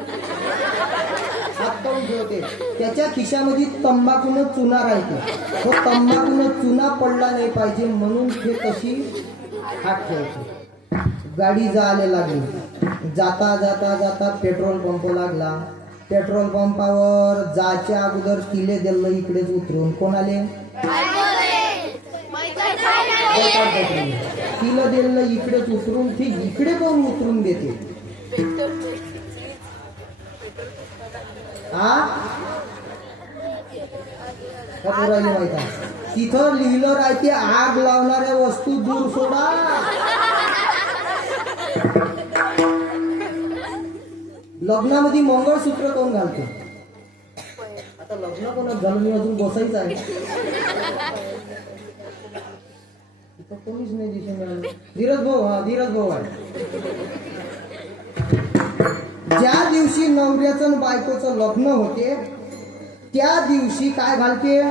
हात करून ठेवते. त्याच्या खिशामध्ये तंबाखून चुना राहते. तो तंबाखून चुना पडला नाही पाहिजे म्हणून ते तशी हात ठेवते. गाडी जायला लागली. जाता जाता जाता पेट्रोल पंप लागला. पेट्रोल पंपावर जायच्या अगोदर तिले दिलं इकडेच उतरून. कोणाले? तिला दिलं इकडेच उतरून ती इकडे पण उतरून देते हा का पोराले माहित आहे तिथं लिहिलं राहते आग लावणाऱ्या वस्तू दूर सोडा लग्नामध्ये मंगळसूत्र कोण घालते आता लग्न कोणच झालं मी अजून बसायचं आहे इथं कोणीच नाही दिसून राहिलं. धीरज भाऊ हा धीरज भाऊ आहे ज्या दिवशी नवऱ्याचं आणि बायकोचं लग्न होते त्या दिवशी काय घालते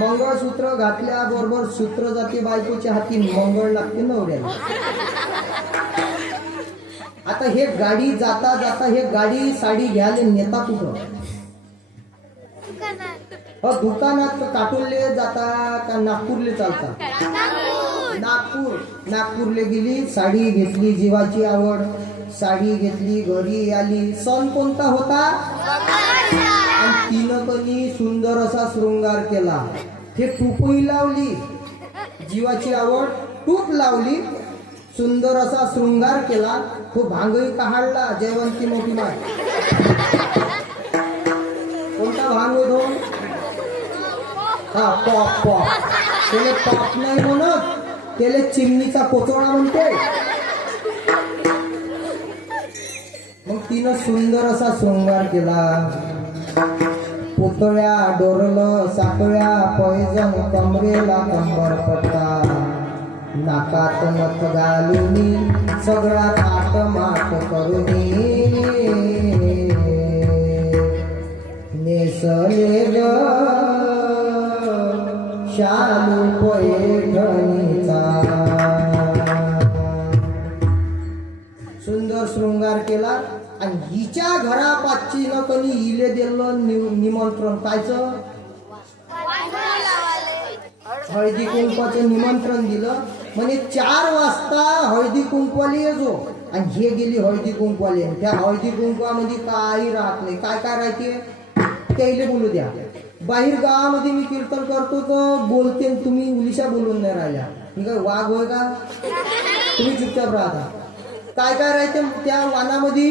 मंगळसूत्र घातल्याबरोबर सूत्र जाते बायकोच्या हाती मंगळ लागते नवऱ्याला आता हे गाडी जाता जाता हे गाडी साडी घ्यायला नेता कुठं दुकानात काटोलले जाता का नागपूरले चालता नागपूरले गेली साडी घेतली जीवाची आवड साडी घेतली घरी आली सण कोणता होता आणि तिनं कनी सुंदर असा शृंगार केला हे टूपही लावली जीवाची आवड टूप लावली सुंदर असा शृंगार केला तो भांगही काढला जयवंती मोठी माय कोणता भांग होतो हा पॉप पॉप त्याला पॉप नाही म्हणत त्याला चिमणीचा कोचोळा म्हणते मग तिनं सुंदर असा शृंगार केला पुतळ्या डोरलं साखळ्या पैजण कमरेला कंबर पट्टा नाकात नथ घालून सगळा थाट माट करून नेसले ग शालू पैठणीचा सुंदर शृंगार केला आणि हिच्या घरापाची न कधी इले दिलं निमंत्रण कायचं हळदी कुंकवाचं निमंत्रण दिलं म्हणजे 4 वाजता हळदी कुंकवाली येजो आणि हे गेली हळदी कुंकवाली त्या हळदी कुंकवामध्ये काही राहत नाही काय काय राहते त्याला बोलू द्या बाहेर गावामध्ये मी कीर्तन करतो तर बोलते तुम्ही उलिशा बोलून नाही राहिल्या मी काय वाघ होय का तुम्ही चुपचाप राहता काय काय राहते त्या वानामध्ये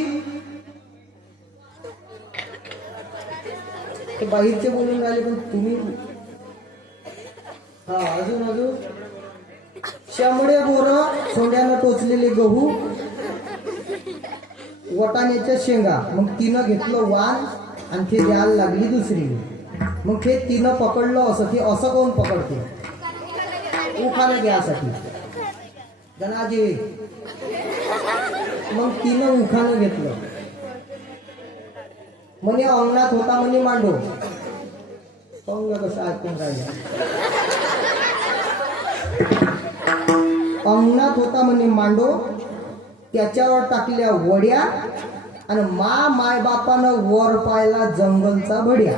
बाहेरचे बोलून राहिले पण तुम्ही हा अजून शामडे बोर सोंड्यानं टोचलेले गहू वटाण्याच्या शेंगा मग तिनं घेतलं वान आणि ते द्यायला लागली दुसरी मग ते तिनं पकडलं असं ते असं कोण पकडते उखाणं घ्यासाठी गणाजी मग तिनं उखाणं घेतलं म्हणे अंगणात होता म्हणे मांडो पंग कसं ऐकून राहिलं अंगणात होता म्हणे मांडो त्याच्यावर टाकल्या वड्या आणि मायबापानं वर पायला जंगलचा भड्या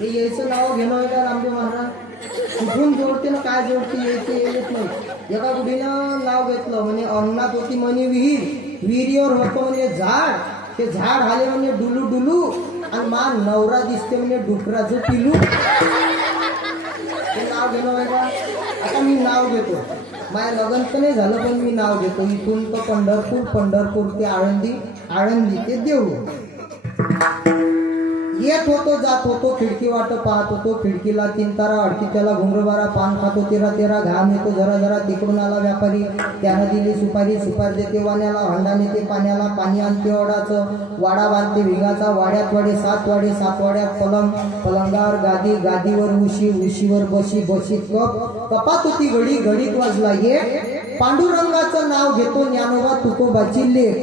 हे यायचं नाव घेणं आहे का रामदेव महाराज कुठून जोडते ना काय जोडते यायचे येत नाही एका गुढीनं नाव घेतलं म्हणजे अंगणात होती म्हणे विहिरीवर होतं म्हणजे झाड ते झाड आले म्हणजे डुलू डुलू आणि मा नवरा दिसते म्हणजे डुकराचं पिलू ते नाव घेणं आहे का आता मी नाव घेतो माझ्या लग्न तर नाही झालं पण मी नाव घेतो इथून तो पंढरपूर ते आळंदी ते देऊ येत होतो जात होतो खिडकी वाट पाहत होतो खिडकीला 3 तारा अडकीच्याला घुंगरबारा पान खातो तेरा घाम येतो जरा तिकडून आला व्यापारी त्यानं दिली सुपारी देते वाण्याला हंडा नेते पाण्याला पाणी आणते ओढाचं वाडा बांधते भिंगाचा वाड्यात वाडे 7 वाड्यात पलंगावर गादीवर उशीवर बशी कपात होती घडीत वाजला एक पांडुरंगाचं नाव घेतो ज्ञानोबा तुकोबाची लेख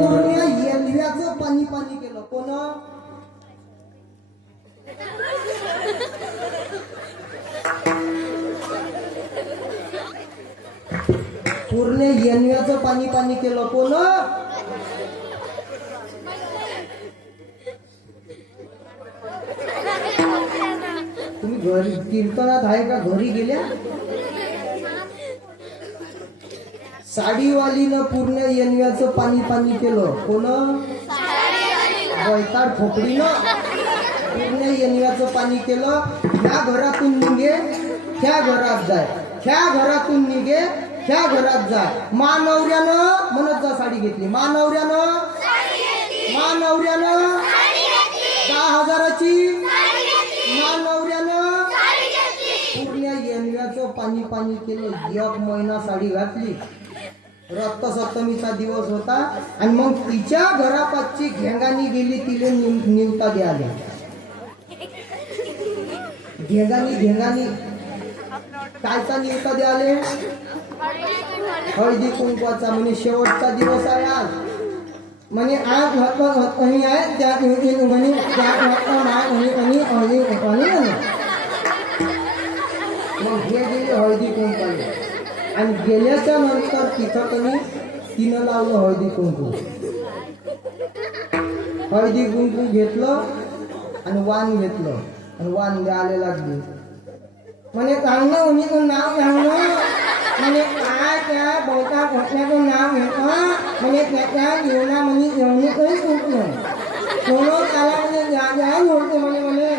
पूर्ण येलव्याचं पाणी केलं कोण पूर्ण येलव्याचं पाणी केलं कोण तुम्ही घरी कीर्तनात आहे का घरी गेल्या साडीवालीनं पूर्ण येणव्याचं पाणी पाणी केलं. कोण? वैताड खोपडीनं पूर्ण येणव्याचं पाणी केलं. ह्या घरातून निघे ह्या घरात जाय, ह्या घरातून निघे ह्या घरात जाय. मानवऱ्यानं म्हणत जा साडी घेतली. मानवऱ्यानं 10,000ची मानवऱ्यानं पूर्ण येणव्याचं पाणी पाणी केलं. 1 महिना साडी घातली. रक्तसप्तमीचा दिवस होता आणि मग तिच्या घरापासची घेंगानी गेली तिले निवता द्यायला. घेंगानी कायचा निवता द्याले? हळदी कुंकवाचा. म्हणे शेवटचा दिवस आहे आज. म्हणे आज आहे त्या म्हणे मग हे गेले हळदी कुंकवाला. आणि गेल्याच्या नंतर तिथं तिनं लावलं हळदी कुंकू. हळदी कुंकू घेतलं आणि वाण घेतलं आणि वाण द्यायला लागली. म्हणे सांगणं उन्हीचं नाव सांगणं. म्हणे काय त्या बोलता घोटण्याचं नाव घेतलं. म्हणे त्याच्या जीवनामध्ये जेवणी काही सुट नाही. म्हणून त्याला म्हणजे ज्या बोलते म्हणे म्हणे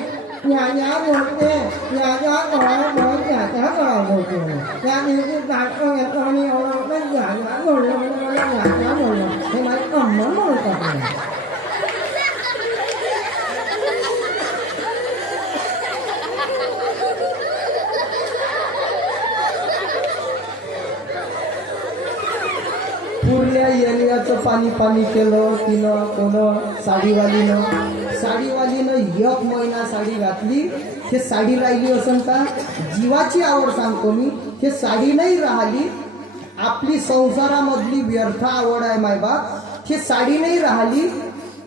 ज्या बोलते ज्या कळा बोल त्याच्या कळा बोलते म्हणे. त्या दिवशी नाटकं घेतलं आणि एवढं पण ज्या बोललं म्हणजे मला ज्या बोललं हे माझी अम्मा बोलतात म्हणे. पूर्ण येणव्याचं पाणी पाणी केलं तिनं. कोण? साडीवालीनं. साडीवालीनं 1 महिना साडी घातली. हे साडी राहिली असेल का? जीवाची आवड सांगतो मी. हे साडी नाही राहिली. आपली संसारामधली व्यर्थ आवड आहे मायबाप. हे साडी नाही राहिली.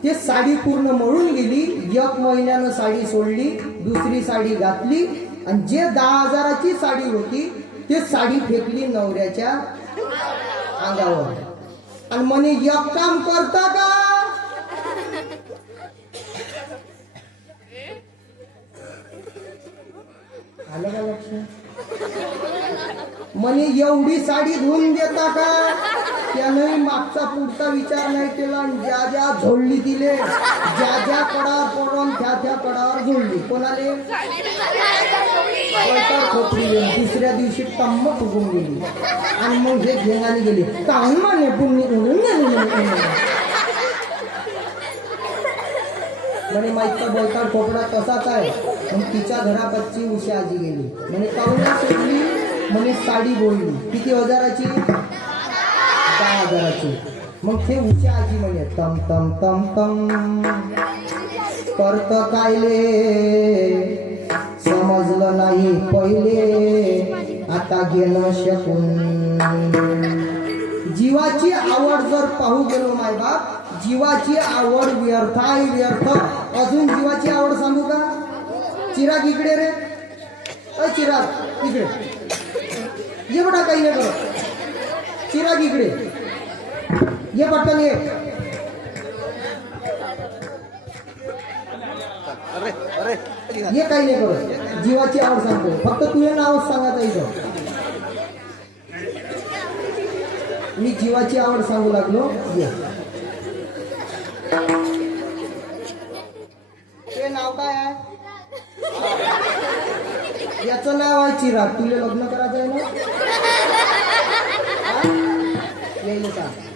ते साडी पूर्ण मळून गेली. 1 महिन्यानं साडी सोडली. दुसरी साडी घातली आणि जे 10,000ची साडी होती ते साडी फेकली नवऱ्याच्या अंगावर. आणि म्हणे 1 काम करता का? आलं का लक्ष? म्हणे एवढी साडी धुवून देता का? त्याने मागचा पुढचा विचार नाही केला. ज्या ज्या झोडली दिले, ज्या कडावर पडून त्या कडावर झोडली. कोणाले? खोपडी गेली. दुसऱ्या दिवशी टम्म फुगून गेली. आणि मग हे घेणारी गेली. काहून म्हणे पुण्य उडून गेली म्हणे. माईकचा बोलता खोपडा तसाच आहे. मग तिच्या घरापासची उषा आजी गेली. म्हणे काहून सोडली? म्हणे साडी बोलली. किती हजाराची? 10,000ची. मग ते उषा आजी म्हणे तम तम तम तम करत कायले समजलं नाही पहिले आता घेणं शकून. जीवाची आवड जर पाहू गेलो मायबाप, जीवाची आवड व्यर्थ आहे व्यर्थ. अजून जीवाची आवड सांगू का? चिराग इकडे रे. चिराग इकडे ये बेटा. काही नाही करत. चिराग इकडे ये पटकन ये. ये काही नाही करत. जीवाची आवड सांगतो. फक्त तुझे नावच सांगायचं इथं. मी जीवाची आवड सांगू लागलो. ये. ते नाव काय आहे? याचं नाव आहे चिराग. तुला लग्न करायचं आहे ना?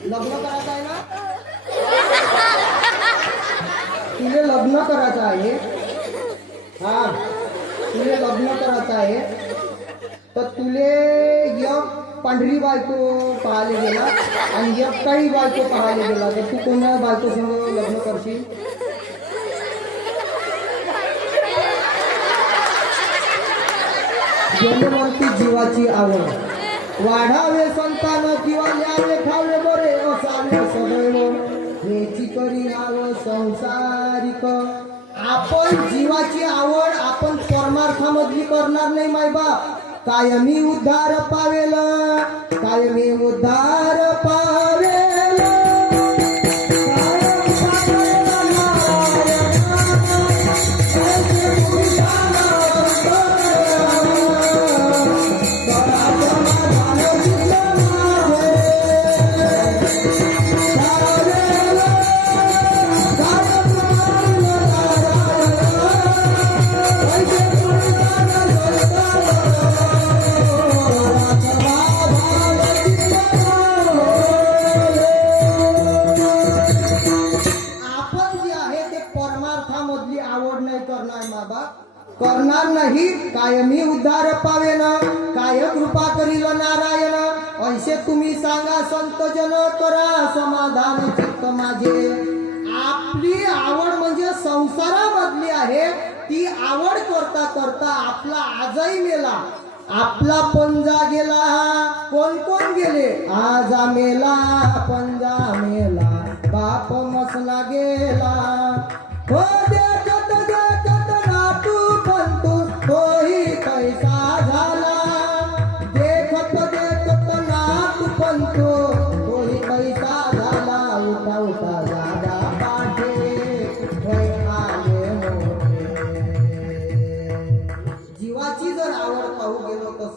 लग्न करायचं आहे ना? तुला लग्न करायचं आहे. हा तुला लग्न करायचं आहे तर तुले एक पांढरी बायको पाहायला गेला आणि एक काळी बायको पाहायला गेला तर तू कोणत्या बायको संग लग्न करशील? जन्मवरती जीवाची आवड वाढावे संतान किंवा यावे खावे बरे असावे सदैव हेची करी नाव संसारिक. आपण जीवाची आवड आपण परमार्थामधली करणार नाही मायबाप. कायमी उद्धार पावेल, कायमी उद्धार पावेल. नाही कायमी उद्धार पावेन, काय कृपा करील नारायण. ऐसे तुम्ही सांगा संत जन, करा समाधान चित्त माझे. आपली आवड म्हणजे संसारामधली आहे, ती आवड करता करता आपला आजही मेला, आपला पंजा गेला. कोण कोण गेले? आजा मेला, पंजा मेला, बाप मसला गेला. हो देखत देखत नातू पंतू तोही कैसा झाला. देखत देखत नातू पंतू तोही कैसा झाला. उठा उठा जागा पाठे वय आले मोठे. जीवाची जर आवड पाहू गेलो तर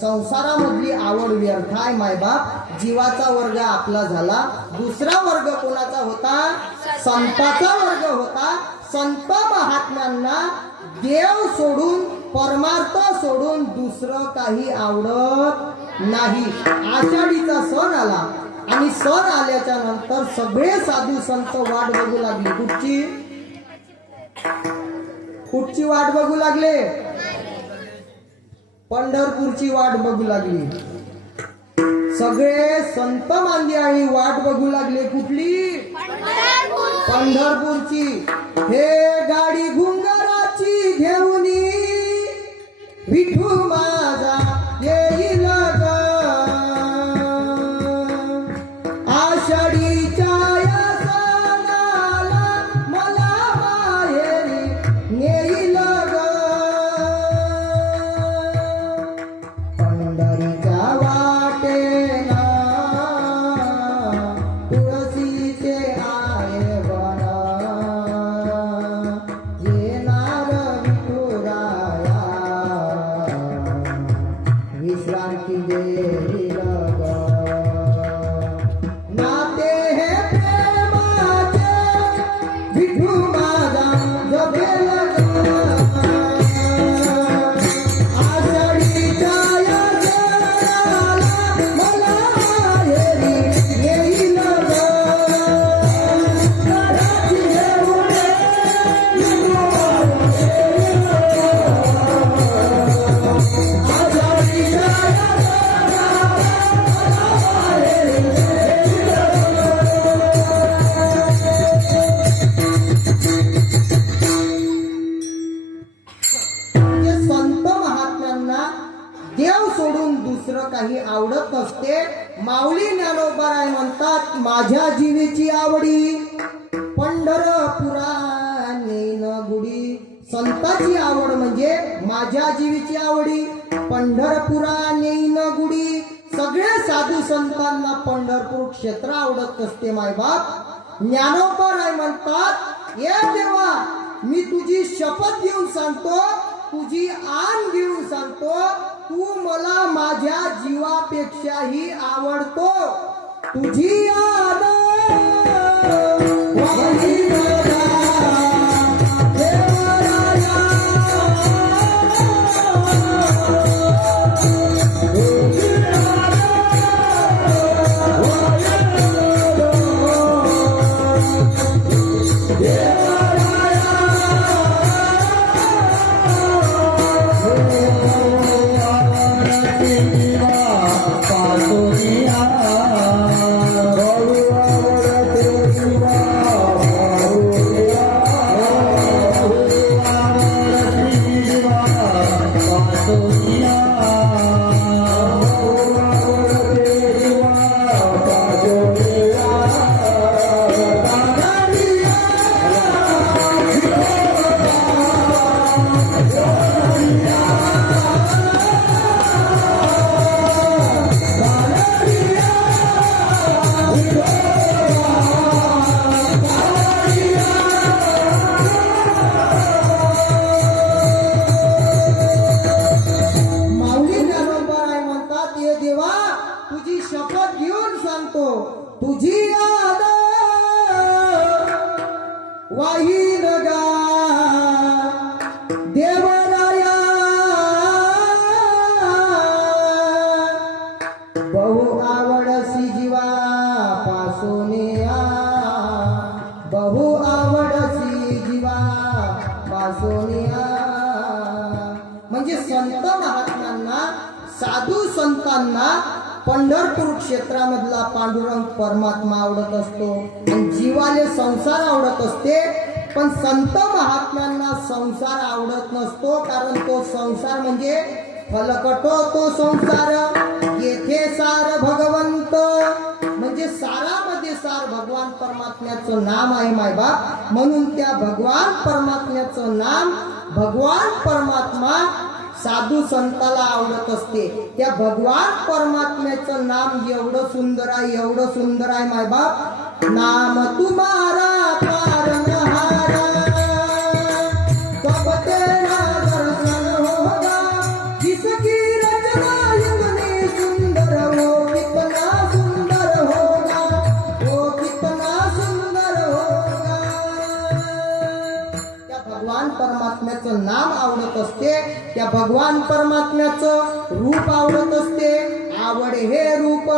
संसारामधली आवड व्यर्थ आहे मायबाप. जीवाचा वर्ग आपला झाला. दुसरा वर्ग कोणाचा होता? संताचा वर्ग होता. संत महात्म्यांना देव सोडून, परमार्थ सोडून दुसरं काही आवडत नाही. आषाढीचा सण आला आणि सण आल्याच्या नंतर सगळे साधू संत वाट बघू लागले. कुठची वाट बघू लागले? पंढरपूरची वाट बघू लागली. सगळे संत मांदियाळी वाट बघू लागले. कुठली? पंढरपूरची. हे गाडी घुंगराची घेऊनी विठू माझा येईल ग. आषाढीच्या या सणाला मला माहेरी नेईल ग. पंढरीच्या वाटेला तुळशीचे आहे वन. येणार विठुराया विश्रांती देईल ग. नाते हे प्रेमाचे विठू माझा जपेल ग. आषाढीच्या या सणाला मला माहेरी येईल ग. घराची देऊळे आषाढीच्या म्हणजे संत महात्म्यांना देव सोडून दुसरं काही आवडत नसते. माऊली ज्ञानोबाराय म्हणतात, माझ्या जीवेची आवडी पंढरपुरा नेन गुडी. संताची आवड म्हणजे माझ्या जीवीची आवडी पंढरपुरा नेन गुडी. सगळे साधू संतांना पंढरपूर क्षेत्र आवडत असते मायबाप. ज्ञानोबाराय म्हणतात, ये देवा मी तुझी शपथ घेऊन सांगतो, तुझी आण घेऊन सांगतो, तू मला माझ्या जीवापेक्षाही आवडतो. तुझी आण वाही मला देवराया. तुझी आण पासोनिया म्हणजे संत महात्म्यांना, साधू संतांना पंढरपूर क्षेत्रामधला पांडुरंग परमात्मा आवडत असतो आणि जीवाले संसार आवडत असते. पण संत महात्म्यांना संसार आवडत नसतो, कारण तो संसार म्हणजे फलकटो तो संसार, येथे सार भगवंत, म्हणजे सारामध्ये सार भगवान परमात्म्याचं नाम आहे मायबाप. म्हणून त्या भगवान परमात्म्याचं नाम, भगवान परमात्मा साधू संताला आवडत असते. त्या भगवान परमात्म्याचं नाम एवढं सुंदर आहे, एवढं सुंदर आहे मायबाप. नाम तुम्हारा पारनहारा, कब तेरा दर्शन होगा, जिसकी रचना इतनी सुंदर हो, कितना सुंदर होगा, वो कितना सुंदर होगा. त्या भगवान परमात्म्याचं नाम आवडत असते, त्या भगवान परमात्म्याचं रूप आवडत असते. आवड हे रूप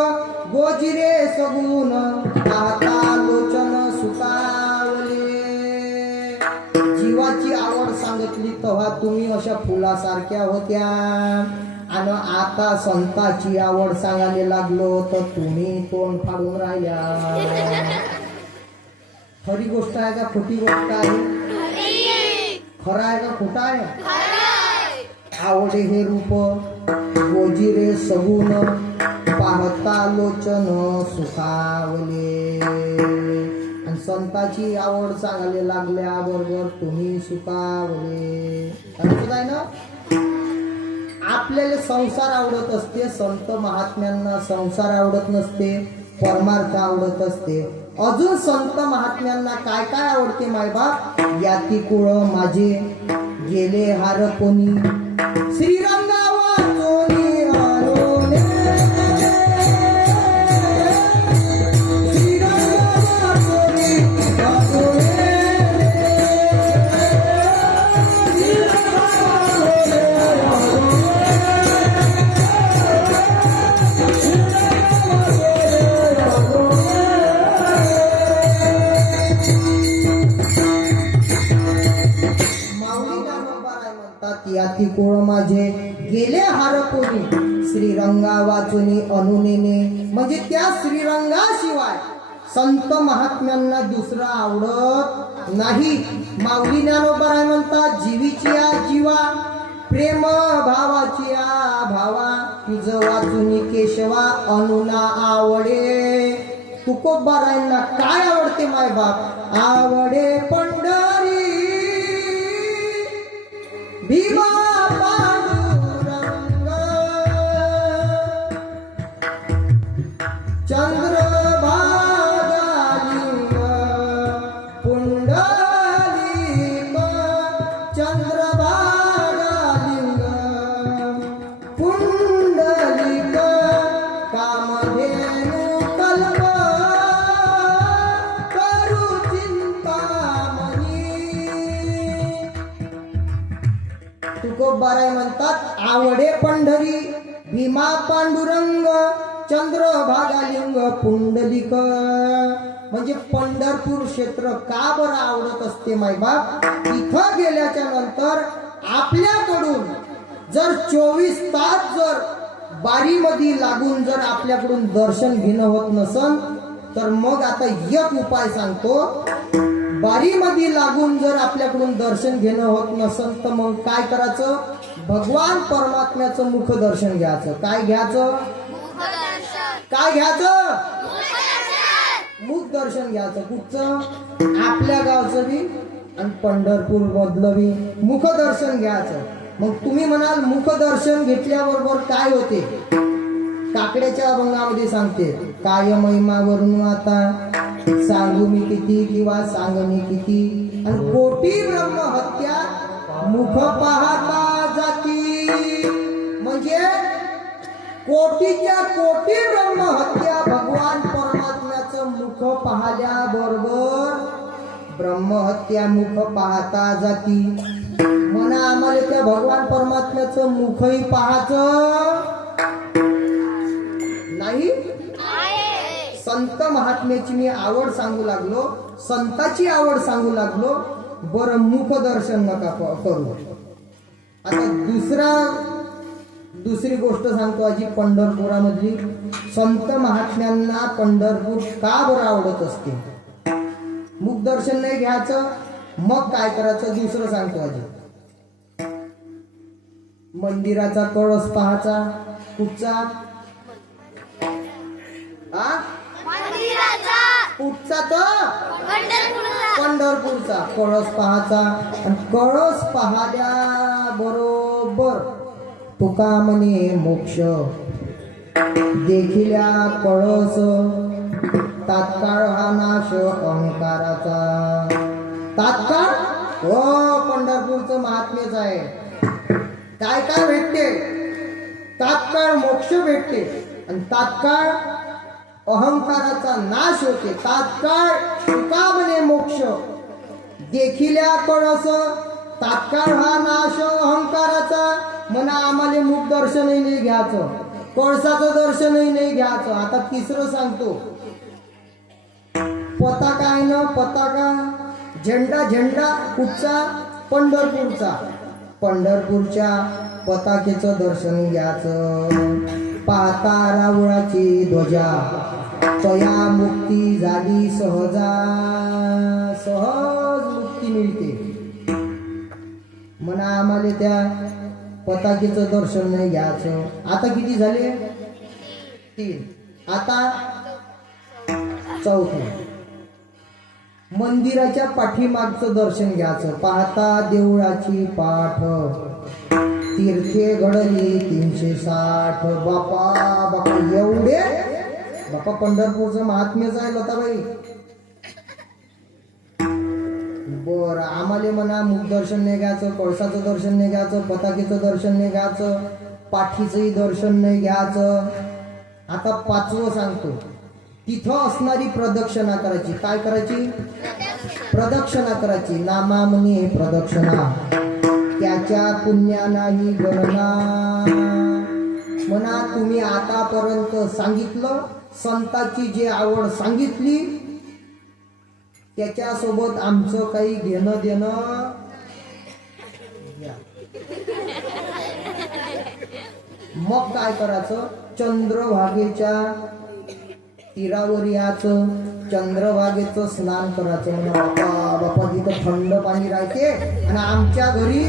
गोजिरे सगुण, पाहता लोचन सुखावले. जीवाची आवड सांगितली तेव्हा तुम्ही अशा फुलासारख्या होत्या, आणि आता संताची आवड सांगायला लागलो तर तुम्ही तोंड फाडून राहिल्या. खरी गोष्ट आहे का खोटी गोष्ट आहे? खरं आहे का खोटा आहे? आवडे हे रूप गोजिरे सगुण, पाहता लोचन सुखावले. आणि संताची आवड सांगायला लागल्याबरोबर तुम्ही सुखावले. समजत आहे ना? आपल्याला संसार आवडत असते, संत महात्म्यांना संसार आवडत नसते, परमार्थ आवडत असते. अजून संत महात्म्यांना काय काय आवडते मायबाप? याती कुळ माझे गेले हार कोणी, श्रीरंगा वाचोनी आलोने, श्रीरंगा वाचोनी आलोने, याती कोळ माझे गेले हार कोणी, श्रीरंगा वाचुनी अनुनेने, म्हणजे त्या श्रीरंगाशिवाय संत महात्म्यांना दुसरं आवडत नाही. माऊली ज्ञानोबा म्हणतात, जीवीची आ जीवा, प्रेम भावाची आ भावा, तुझ वाचुनी केशवा अनुना आवडे. तुकोबारायांना काय आवडते मायबाप? आवडे पंढरी भीमा पांडुरंग, चंद्रभागालिंग पुंडलिक, चंद्रभागालिंग पुंडलिक, कामधेनु कल्प करू चिंतामणी. तुकोबाराय म्हणतात, आवडे पंढरी भीमा पांडुरंग, चंद्रभागालिंग पुंडलिक. म्हणजे पंढरपूर क्षेत्र का बरं आवडत असते मायबाप? इथं गेल्याच्या नंतर आपल्याकडून जर 24 तास जर बारीमध्ये लागून जर आपल्याकडून दर्शन घेणं होत नसन, तर मग आता एक उपाय सांगतो. बारीमध्ये लागून जर आपल्याकडून दर्शन घेणं होत नसेल तर मग काय करायचं? भगवान परमात्म्याचं मुख दर्शन घ्यायचं. काय घ्यायचं? काय घ्यायचं? मुख दर्शन घ्यायचं. कुठचं? आपल्या गावचं बी आणि पंढरपूर मधलं बी मुख दर्शन घ्यायचं. मग तुम्ही म्हणाल मुख दर्शन घेतल्याबरोबर काय होते? काकड्याच्या अभंगामध्ये सांगते, काय महिमावरून आता सांगू मी किती किंवा सांग मी किती, आणि कोटी ब्रह्म हत्या मुख पाहता जाती. म्हणजे कोटीच्या कोटी ब्रह्म हत्या भगवान परमात्म्याचं मुख पाहल्या बरोबर ब्रह्महत्या मुख पाहता जाती. म्हणा आम्हाला त्या भगवान परमात्म्याचं मुखही पाहायचं नाही. संत महात्म्याची मी आवड सांगू लागलो, संताची आवड सांगू लागलो. बरं मुख दर्शन नका करू. आता दुसरी गोष्ट सांगतो आजी पंढरपुरामधली. संत महात्म्यांना पंढरपूर का बरं आवडत असते? मुख दर्शन नाही घ्यायचं, मग काय करायचं दुसरं सांगतो आजी. मंदिराचा कळस पाहायचा कुठचा? हा कुठचा? तर पंढरपूरचा कळस पाहायचा. आणि कळस पाहल्या बरोबर तुका म्हणे मोक्ष देखिल्या कळस तात्काळ हा नाश अहंकाराचा. तात्काळ हो पंढरपूरचं महात्म्यच आहे. काय काय भेटते? तात्काळ मोक्ष भेटते आणि तात्काळ अहंकाराचा नाश होते. तात्काळ तुका म्हणे मोक्ष देखिल्या कळस तात्काळ हा नाश अहंकाराचा. म्हणा आम्हाला मुख दर्शनही नाही घ्यायचं, कळसाचं दर्शनही नाही घ्यायचं. आता तिसरं सांगतो. पताका आहे ना, पताका झेंडा कुठचा? पंढरपूरचा. पंढरपूरच्या पताकेचं दर्शन घ्यायचं. पाहता रावळाची ध्वजा तया मुक्ती झाली सहजा. सहज मुक्ती मिळते. म्हणा आम्हाला त्या पताकेचं दर्शन नाही घ्यायचं. आता किती झाले? 3. आता 4. मंदिराच्या पाठीमागचं दर्शन घ्यायचं. पाहता देवळाची पाठ तीर्थे घडली 360. बापा एवढे बापा पंढरपूरचं महात्म्यच आहे लताबाई. बर आम्हाला म्हणा मुख दर्शन नाही घ्यायचं, कळसाचं दर्शन नाही घ्यायचं, पताकेचं दर्शन नाही घ्यायचं, पाठीचंही दर्शन नाही घ्यायचं. आता 5वं सांगतो. तिथं असणारी प्रदक्षिणा करायची. काय करायची? प्रदक्षिणा करायची. नामा म्हणे प्रदक्षिणा त्याच्या पुण्या नाही गणना. म्हणा तुम्ही आतापर्यंत सांगितलं, संताची जी आवड सांगितली, त्याच्यासोबत आमचं काही घेणं देणं. मग काय करायचं? चंद्रभागेच्या तीरावर याचं, चंद्रभागेचं स्नान करायचं. म्हणा बापा बापा तिथं थंड पाणी राहते आणि आमच्या घरी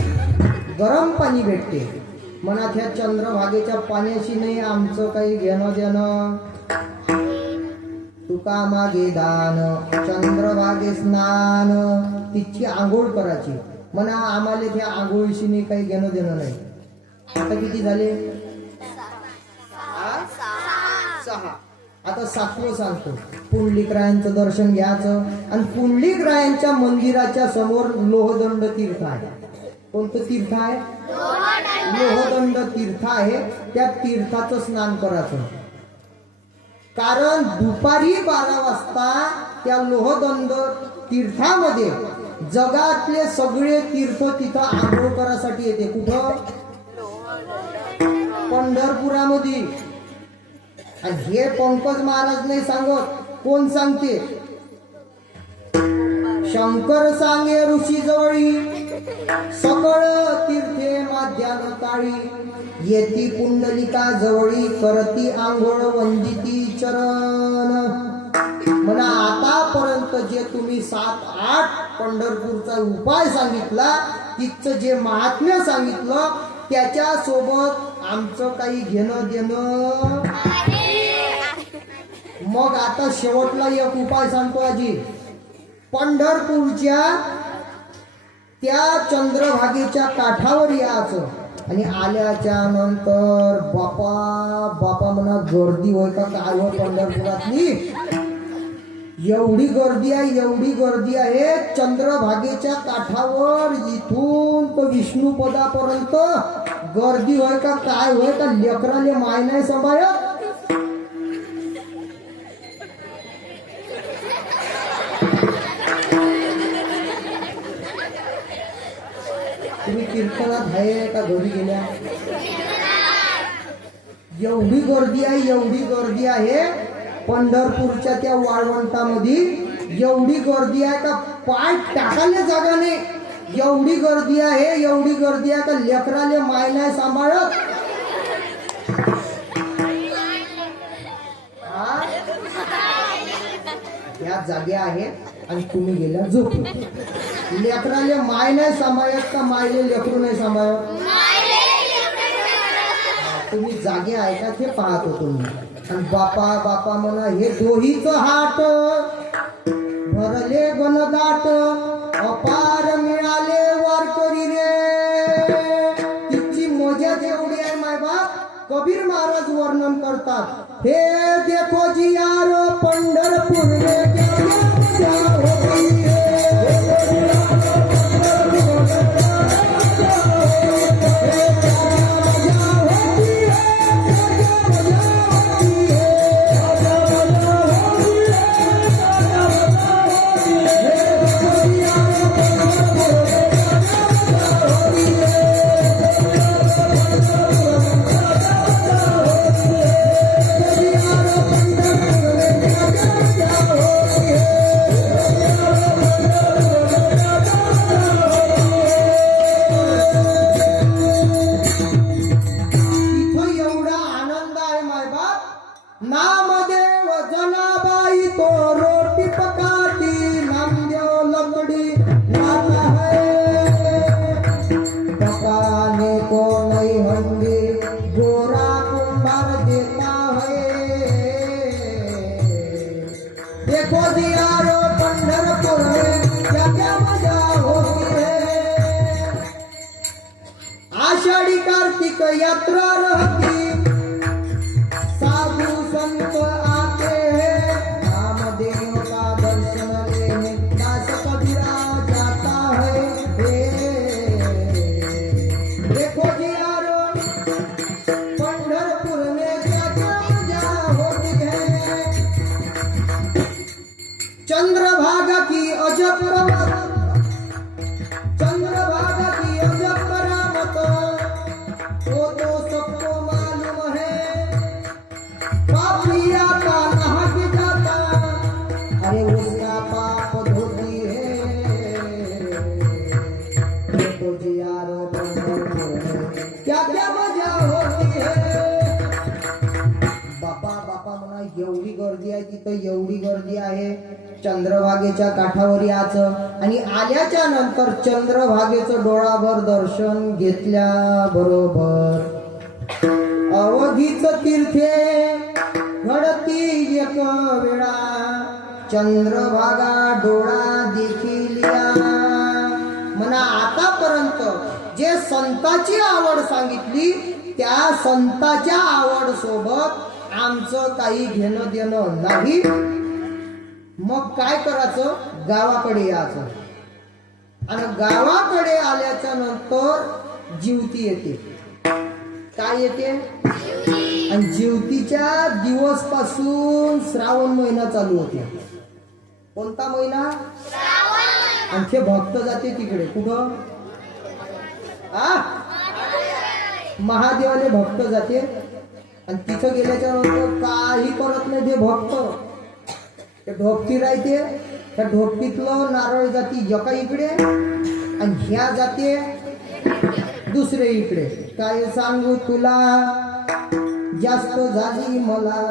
गरम पाणी भेटते. म्हणा त्या चंद्रभागेच्या पाण्याशी नाही आमचं काही घेणं देणं. तुका मागे दान चंद्रभागे स्नान. तिची आंघोळ करायची. म्हणा आम्हाला त्या आंघोळीशी नाही काही घेणं देणं नाही. आता किती झाले? 6. आता 7वं सांगतो. पुंडलिकरायांचं दर्शन घ्यायचं. आणि पुंडलिकरायांच्या मंदिराच्या समोर लोहदंड तीर्थ आहे. कोणतं तीर्थ आहे? लोहदंड तीर्थ आहे. त्या तीर्थाचं स्नान करायचं. कारण दुपारी 12 वाजता त्या लोहदंड तीर्थामध्ये जगातले सगळे तीर्थ तिथं आंघोळ करायसाठी येते. कुठं? पंढरपुरामध्ये. आणि हे पंकज महाराज नाही सांगत. कोण सांगते? शंकर सांगे ऋषी जवळी सकळ तीर्थे माध्यान काळी. येती पुंडलिका जवळी करती आंघोळ वंदिती चरण. म्हणा आतापर्यंत जे तुम्ही 7-8 पंढरपूरचा उपाय सांगितला, तिथचं जे महात्म्य सांगितलं, त्याच्या सोबत आमचं काही घेणं देणं. मग आता शेवटला एक उपाय सांगतो आजी. पंढरपूरच्या त्या चंद्रभागेच्या काठावर यायचं. आणि आल्याच्या नंतर बापा बापा म्हणा गर्दी होय का काय हो पंढरपुरातली. एवढी गर्दी आहे, एवढी गर्दी आहे. चंद्रभागेच्या काठावर इथून तर विष्णुपदापर्यंत गर्दी होय का काय होय का लेकराले माय नाही सांभाळत. तुम्ही कीर्तनात आहे का घरी गेल्या? एवढी गर्दी आहे, एवढी गर्दी आहे. पंढरपूरच्या त्या वाळवंटामध्ये एवढी गर्दी आहे का पाय टाकायला जागा नाही. एवढी गर्दी आहे, एवढी गर्दी आहे का लेकराले माय नाही सांभाळत. हा? या जाग्या आहेत आणि तुम्ही गेल्या झोपून. लेकराले माय नाही सांभाळत का मायले लेकरू नाही सांभाळत. तुम्ही जागे आहे का ते पाहत होतो मी. आणि बापा बापा म्हणा हे दोहीच हाट भरले गणदाट अपार मिळाले वारकरी रे. तिची मजा जेवढी आहे मायबाप कबीर महाराज वर्णन करतात. हे देखो जी यार पंढरपूर में क्या मजा होती है. नामदेव जनाबाई तो रोटी पकाती नामदेव लकड़ी लाता है. पकाने को नहीं हंडी गोरा कुंभार देता है. देखो दियारो पंढरपुर में क्या क्या मजा होती है. आषाढ़ी कार्तिक यात्रा रहती साधु संत आते हैं नामदेव का दर्शन लेने दास कबीरा जाता है. देखो जी यारो पंढरपुर में क्या क्या मजा होती है. चंद्रभागा की अजब करामत, चंद्रभागा की अजब करामत वो तो सबको मालूम है. पापिया का नहा के जाता अरे उसका पाप धोती है. देखो जी यारो क्या क्या मजा होती है. बापा बापा म्हणा एवढी गर्दी आहे तिथं, एवढी गर्दी आहे. चंद्रभागेच्या काठावर याचं आणि आल्याच्या नंतर चंद्रभागेचं डोळाभर दर्शन घेतल्या बरोबर अवधीच तीर्थे घडती एक वेळा चंद्रभागा डोळा देखील या. म्हणा आतापर्यंत जे संताची आवड सांगितली त्या संताच्या आवड सोबत आमचं काही घेणं देणं नाही. मग काय करायचं, गावाकडे यायचं आणि गावाकडे आल्याच्या नंतर जीवती येते. काय येते आणि जीवतीच्या दिवस पासून श्रावण महिना चालू होते. कोणता महिना. आणि ते भक्त जाते तिकडे कुठं महादेवाले भक्त जाते आणि तिथं गेल्याच्या नंतर काही करत नाही ते भक्त. ते ढोपटी राहते, त्या ढोपटीतलं नारळ जाती एका इकडे आणि ह्या जाते दुसरे इकडे. काय सांगू तुला जास्त झाली मला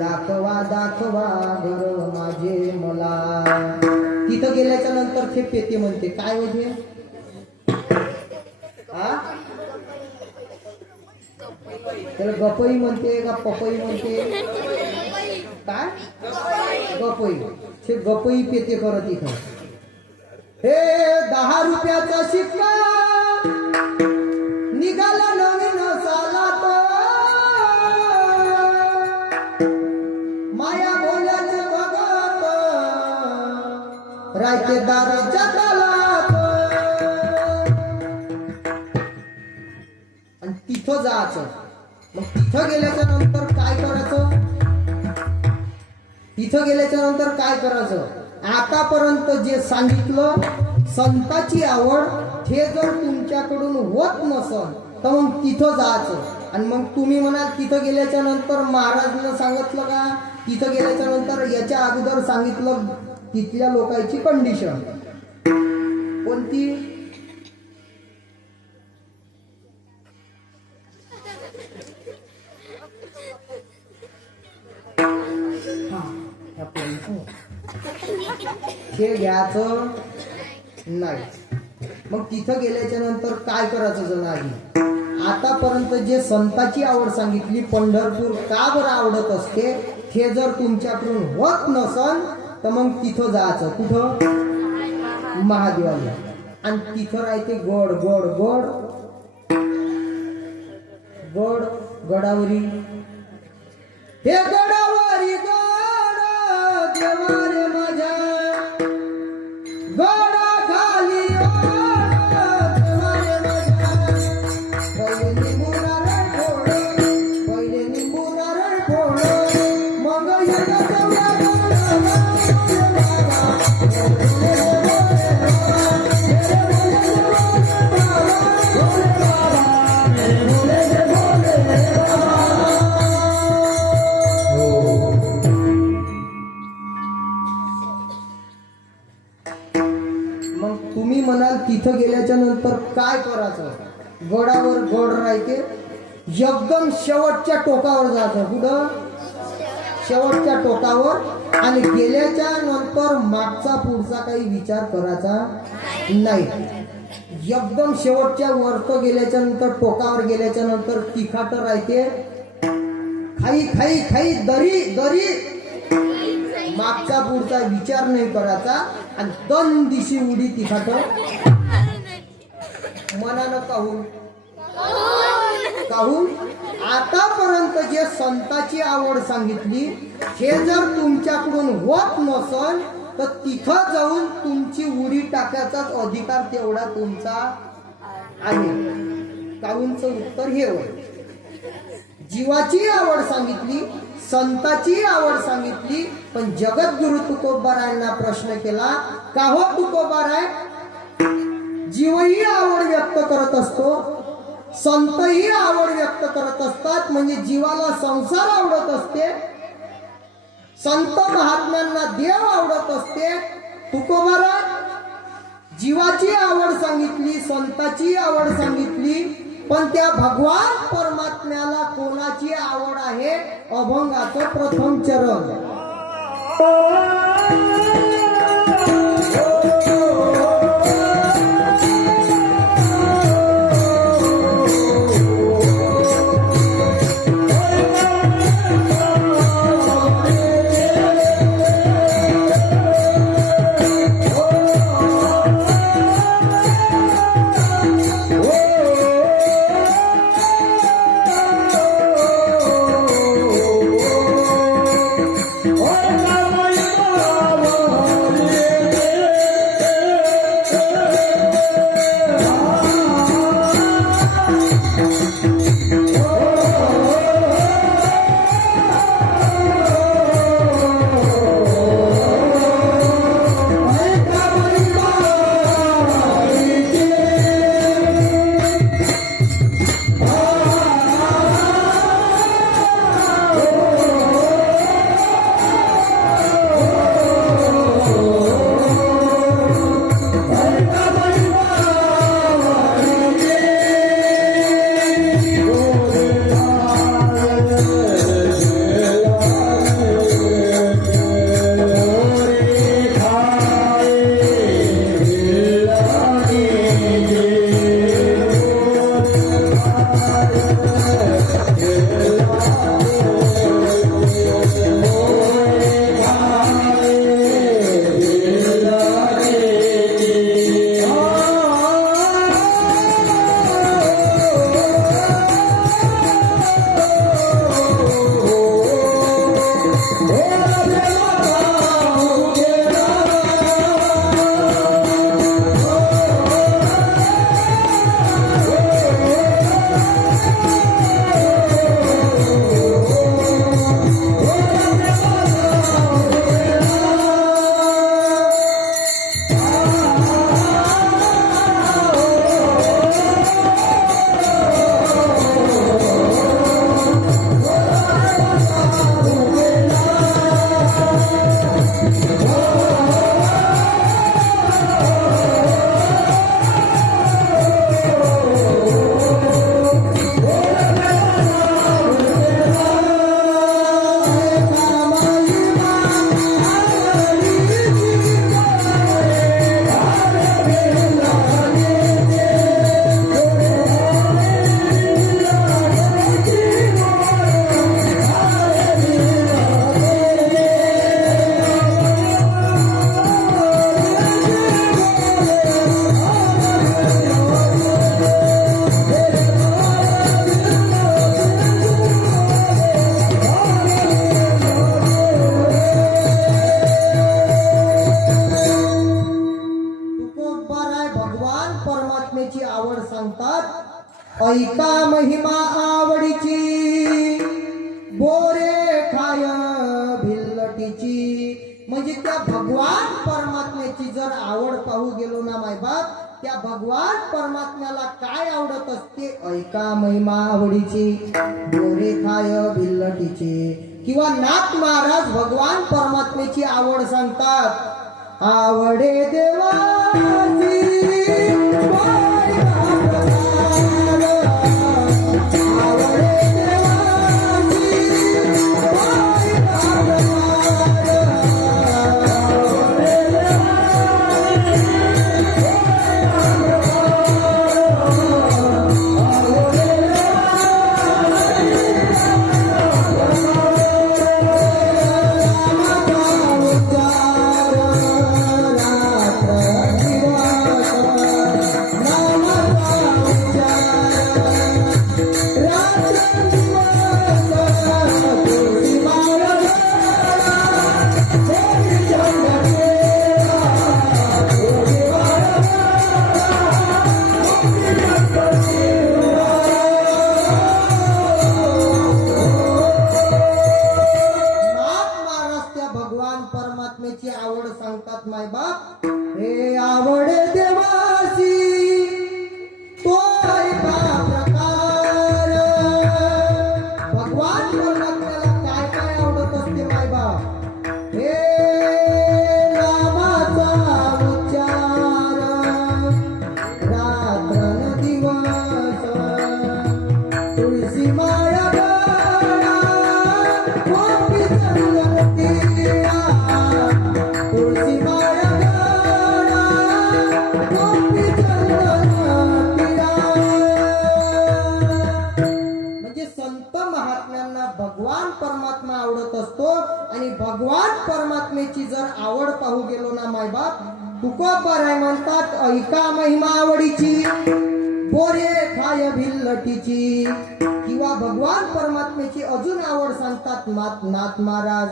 दाखवा दाखवा घर माझे मला. तिथं गेल्याच्या नंतर ते पेते म्हणते काय होते त्याला गपई म्हणते का पपई म्हणते काय गपई. ते गपई पेते करत इथं. हे 10 रुपयाचा शिक्का निघाला नवीन सालात माया बोल्याचे बघत रायते दाराच्या तालात. आणि तिथं जायचं. मग तिथं गेल्याच्या नंतर काय करायचं, तिथं गेल्याच्या नंतर काय करायचं. आतापर्यंत जे सांगितलं संताची आवड हे जर तुमच्याकडून होत नसल तर मग तिथं जायचं. आणि मग तुम्ही म्हणाल तिथं गेल्याच्या नंतर महाराजनं सांगितलं का, तिथं गेल्याच्या नंतर याच्या अगोदर सांगितलं तिथल्या लोकांची कंडिशन. कोणती? हे घ्यायचं नाही. मग तिथं गेल्याच्या नंतर काय करायचं जण आधी? आतापर्यंत जे संताची आवड सांगितली, पंढरपूर का बरं आवडत असते, हे जर तुमच्याकडून होत नसन तर मग तिथं जायचं. कुठं? महादेवाला. आणि तिथं राहते गोड गोड गोड गोड गडावरी. हे गडावरी गोड देवारे माझ्या गडा खाली देवारे माझ्या. पहिले निंबू नारळ फोड, पहिले निंबू नारळ फोड, मग मग तुम्ही म्हणाल तिथं गेल्याच्या नंतर काय करायचं? गडावर गड राहते, एकदम शेवटच्या टोकावर जायचं. कुठं? शेवटच्या टोकावर. आणि गेल्याच्या नंतर मागचा पुढचा काही विचार करायचा नाही. एकदम शेवटच्या वरत गेल्याच्या नंतर, टोकावर गेल्याच्या नंतर तिखाट राहते. खाई खाई खाई दरी दरी, मागचा पुढचा विचार नाही करायचा. आणि दोन दिशी उडी तिखाट. मनानं काहून काहून? आतापर्यंत जे संताची आवड सांगितली, हे जर तुमच्याकडून होत नसल तर तिथं जाऊन तुमची उडी टाकायचाच अधिकार तेवढा तुमचा आहे. काहूनचं उत्तर हे होय. जीवाची आवड सांगितली, संताची आवड सांगितली, पण जगद्गुरु तुकोबारायांना प्रश्न केला, का हो तुकोबाराय? जीवही आवड व्यक्त करत असतो, संतही आवड व्यक्त करत असतात. म्हणजे जीवाला संसार आवडत असते, संत महात्म्यांना देव आवडत असते. तुकोबाराय जीवाची आवड सांगितली, संताची आवड सांगितली, पण त्या भगवान परमात्म्याला कोणाची आवड आहे? अभंगाचं प्रथम चरण. Oh, ऐका महिमा आवडीची बोरे खाय भिल्लटीची. म्हणजे त्या भगवान परमात्म्याची जर आवड पाहू गेलो ना मायबाप, त्या भगवान परमात्म्याला काय आवडत असते? ऐका महिमा आवडीची बोरे खाय भिल्लटीची. किंवा नाथ महाराज भगवान परमात्म्याची आवड सांगतात. आवडे देवाची परमात्म्याची आवड सांगतात मायबाप. हे आवडे देवासी तो ऐका प्रकार. भगवान परमात्म्याला काय काय आवडत असते मायबाप? हे नामाचा उच्चार रात्र दिवस, तुळशी माळा गळा, गोपी चंदन टिळा, तुळशी माळा गळा, गोपी चंदन टिळा. म्हणजे संत महात्म्यांना भगवान परमात्मा आवडत असतो. आणि भगवान परमात्म्याची जर आवड पाहू गेलो ना मायबाप, तुकोबाराय म्हणतात ऐका महिमा आवडीची बोरे खाय भिल्लटीची. किंवा भगवान परमात्म्याची अजून आवड सांगतात नाथ महाराज.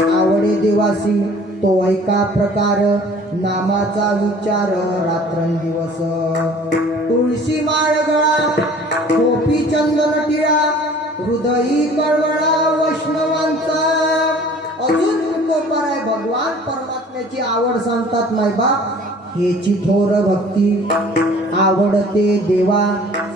आवडे देवासी तो ऐका प्रकार, नामाचा विचार रात्रंदिवस, तुळशी माळ गळा, गोपी चंदन टिळा, हृदयी कळवळा वैष्णवांचा. अजून तुकोबाराय भगवान परमात्म्याची आवड सांगतात मायबाप. हेची थोर भक्ती आवडते देवा,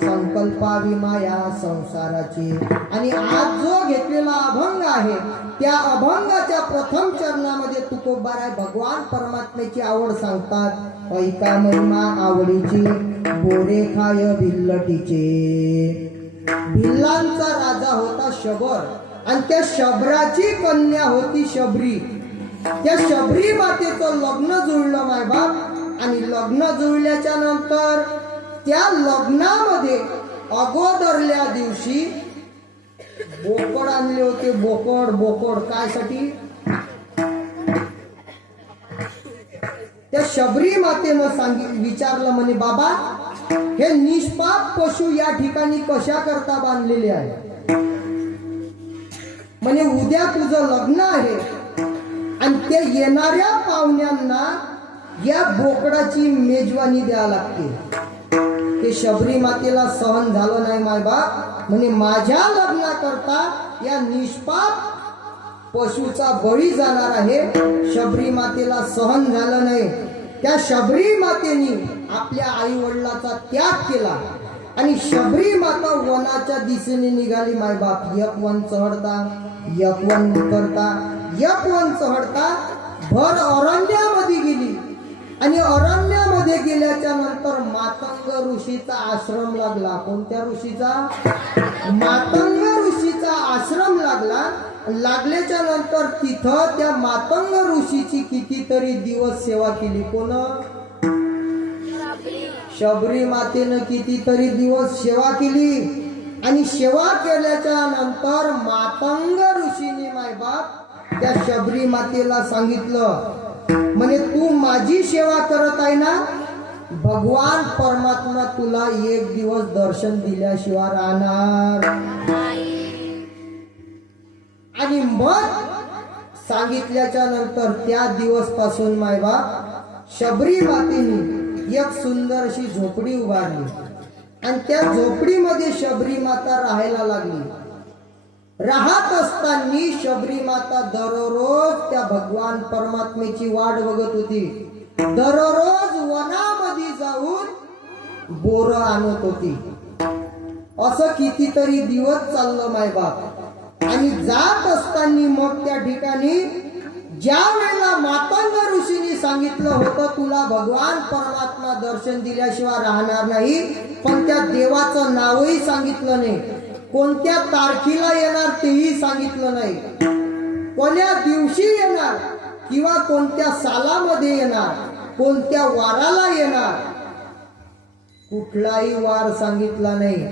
संकल्पावी माया संसाराची. आणि आज जो घेतलेला अभंग आहे त्या अभंगाच्या प्रथम चरणामध्ये तुकोबाराय भगवान परमात्म्याची आवड सांगतात. ऐका महिमा आवडीची बोरे खाय भिल्लटीचे. भिल्लांचा राजा होता शबर, आणि त्या शबराची कन्या होती शबरी. त्या शबरी मातेचं लग्न जुळलं मायबाप. आणि लग्न जुळल्याच्या नंतर त्या लग्नामध्ये अगोदरल्या दिवशी बोकड आणले होते. बोकड काय साठी? त्या शबरी मातेनं विचारलं म्हणे, बाबा हे निष्पाप पशु या ठिकाणी कशा करता बांधलेले आहे? म्हणे उद्या तुझं लग्न आहे आणि ते येणाऱ्या पाहुण्यांना या बोकडाची मेजवानी द्यावी लागते. ते शबरी मातेला सहन झालं नाही मायबाप. म्हणे माझ्या लग्नाकरता या निष्पाप पशुचा बळी जाणार आहे. शबरी मातेला सहन झालं नाही. त्या शबरी मातेनी आपल्या आई वडिलाचा त्याग केला आणि शबरी माता वनाच्या दिशेने निघाली मायबाप. एक वन चढता, एक वन उतरता, एक वन चढता भर अरण्यामध्ये गेली. आणि अरण्यामध्ये गेल्याच्या नंतर मातंग ऋषीचा आश्रम लागला. कोणत्या ऋषीचा? मातंग ऋषीचा आश्रम लागला. लागल्याच्या नंतर तिथं त्या मातंग ऋषीची कितीतरी दिवस सेवा केली. कोण? शबरी मातेनं कितीतरी दिवस सेवा केली. आणि सेवा केल्याच्या नंतर मातंग ऋषीने मायबाप त्या शबरी मातेला सांगितलं, म्हणे तू माझी सेवा करत आहे ना, भगवान परमात्मा तुला एक दिवस दर्शन दिल्याशिवाय राहणार. आणि मग सांगितल्याच्या नंतर त्या दिवस पासून मायबाप शबरी मातेनी एक सुंदर अशी झोपडी उभारली. आणि त्या झोपडीमध्ये शबरी माता राहायला लागली. राहत असताना शबरी माता दररोज त्या भगवान परमात्म्याची वाट बघत होती. दररोज वनामध्ये जाऊन बोर आणत होती. असं कितीतरी दिवस चाललं मायबाप. आणि जात असताना मग त्या ठिकाणी ज्या वेळेला मातंग ऋषींनी सांगितलं होतं तुला भगवान परमात्मा दर्शन दिल्याशिवाय राहणार नाही, पण त्या देवाचं नावही सांगितलं नाही, कोणत्या तारखेला येणार तेही सांगितलं नाही, कोण्या दिवशी येणार किंवा कोणत्या सालामध्ये येणार, कोणत्या वाराला येणार, कुठलाही वार सांगितला नाही.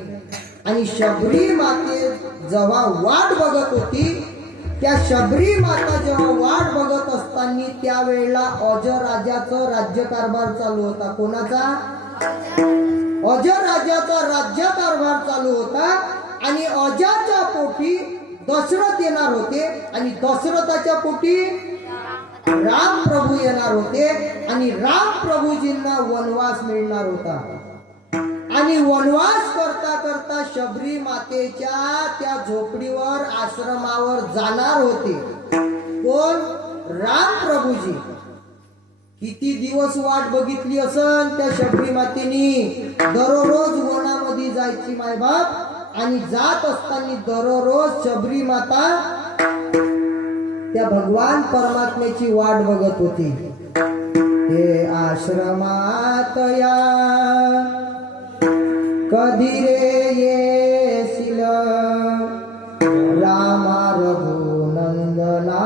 आणि शबरी माते जेव्हा वाट बघत होती, त्या शबरी माता जेव्हा वाट बघत असताना त्यावेळेला अज राजाचं राज्यकारभार चालू होता. कोणाचा? अज राजाचा राज्यकारभार चालू होता. आणि अजाच्या पोटी दशरथ येणार होते आणि दशरथाच्या पोटी राम प्रभू येणार होते आणि राम प्रभूजींना वनवास मिळणार होता. आणि वनवास करता करता शबरी मातेच्या त्या झोपडीवर आश्रमावर जाणार होते. कोण? राम प्रभूजी. किती दिवस वाट बघितली असन त्या शबरी मातेनी. दररोज वनामध्ये जायची मायबाप. आणि जात असताना दररोज शबरी माता त्या भगवान परमात्म्याची वाट बघत होती. हे आश्रमात या कधी रे येशील रामा रघुनंदना.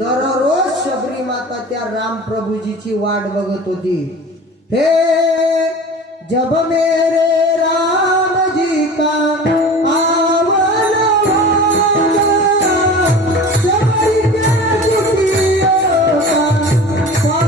दररोज शबरी माता त्या राम प्रभूजीची वाट बघत होती. हे जब मेरे राम जी का आवन होगा, शबरी के कुटियों का पावन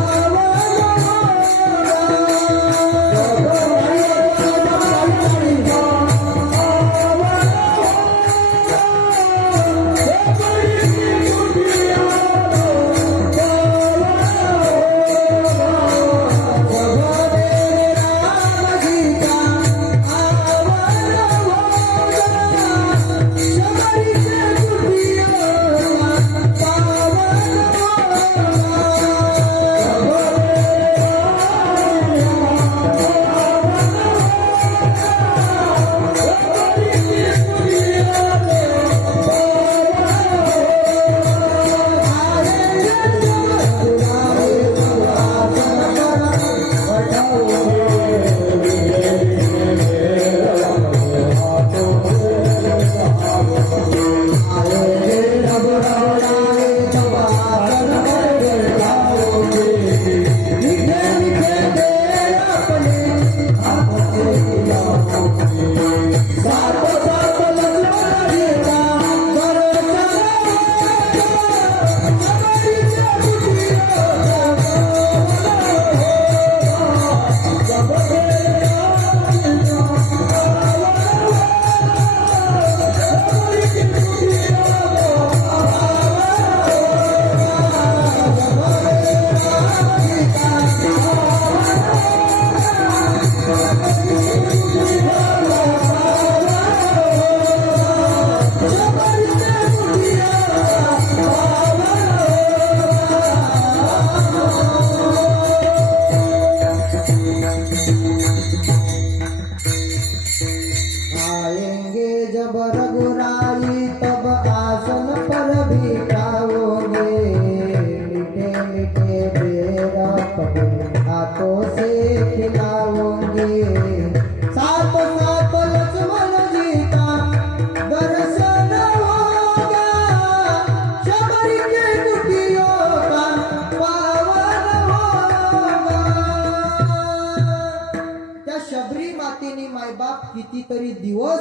कितीतरी दिवस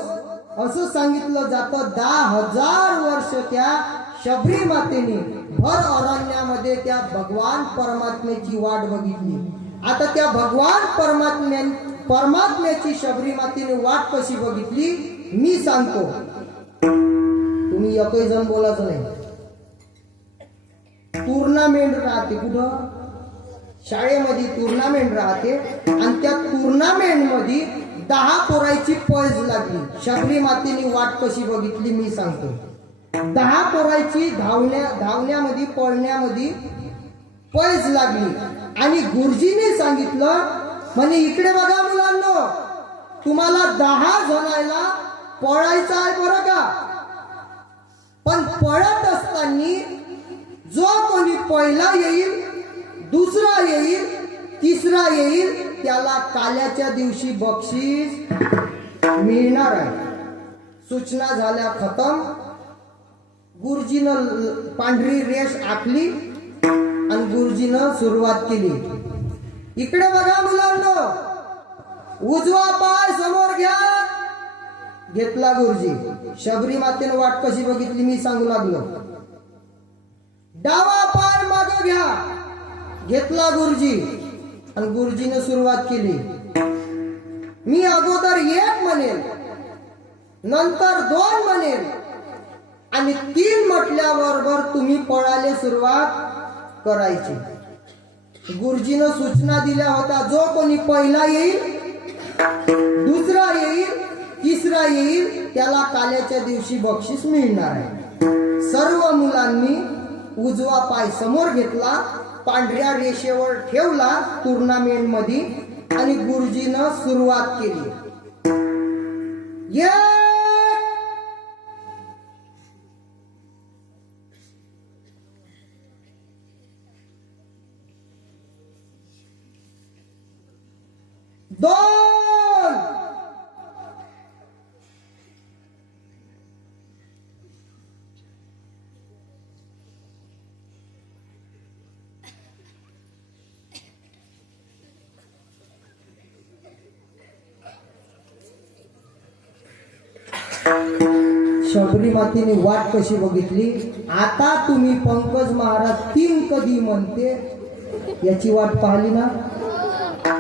असं सांगितलं जातं 10,000 वर्ष त्या शबरी मातेने भर अरण्यामध्ये त्या भगवान परमात्म्याची वाट बघितली. आता त्या भगवान परमात्म्याची शबरी मातेने वाट कशी बघितली मी सांगतो. तुम्ही एकही जण बोलायचं नाही. टुर्नामेंट राहते कुठं? शाळेमध्ये टुर्नामेंट राहते आणि त्या टुर्नामेंट मध्ये 10 पोरायची पैज लागली. शबरी मातेने वाट कशी बघितली मी सांगतो. 10 पोरायची धावण्यामध्ये पळण्यामध्ये पैज लागली आणि गुरुजीने सांगितलं म्हणे इकडे बघा मुलांनो, तुम्हाला 10 जणांना पळायचं आहे बरं का, पण पळत असताना जो कोणी पहिला येईल, दुसरा येईल, तिसरा येईल त्याला काल्याच्या दिवशी बक्षीस मिळणार आहे. सूचना झाल्या खतम. गुरुजीनं पांढरी रेष आखली आणि गुरुजीनं सुरुवात केली. इकडे बघा मुलांनो, उजवा पाय समोर घ्या. घेतला गुरुजी. शबरी मातेनं वाट कशी बघितली मी सांगू लागलो. डावा पाय मागे घ्या. घेतला गुरुजी आणि गुरुजीनं सुरुवात केली. मी अगोदर 1 म्हणेल, नंतर 2 म्हणेल आणि 3 म्हटल्याबरोबर तुम्ही पळायला सुरुवात करायची. गुरुजीनं सूचना दिल्या होत्या, जो कोणी पहिला येईल, दुसरा येईल, तिसरा येईल त्याला काल्याच्या दिवशी बक्षीस मिळणार आहे. सर्व मुलांनी उजवा पाय समोर घेतला, पांढऱ्या रेषेवर ठेवला टुर्नामेंट मध्ये आणि गुरुजीनं सुरुवात केली. 1 2 शबरी मातेने वाट कशी बघितली. आता तुम्ही पंकज महाराज 3 कधी म्हणते याची वाट पाहिली ना.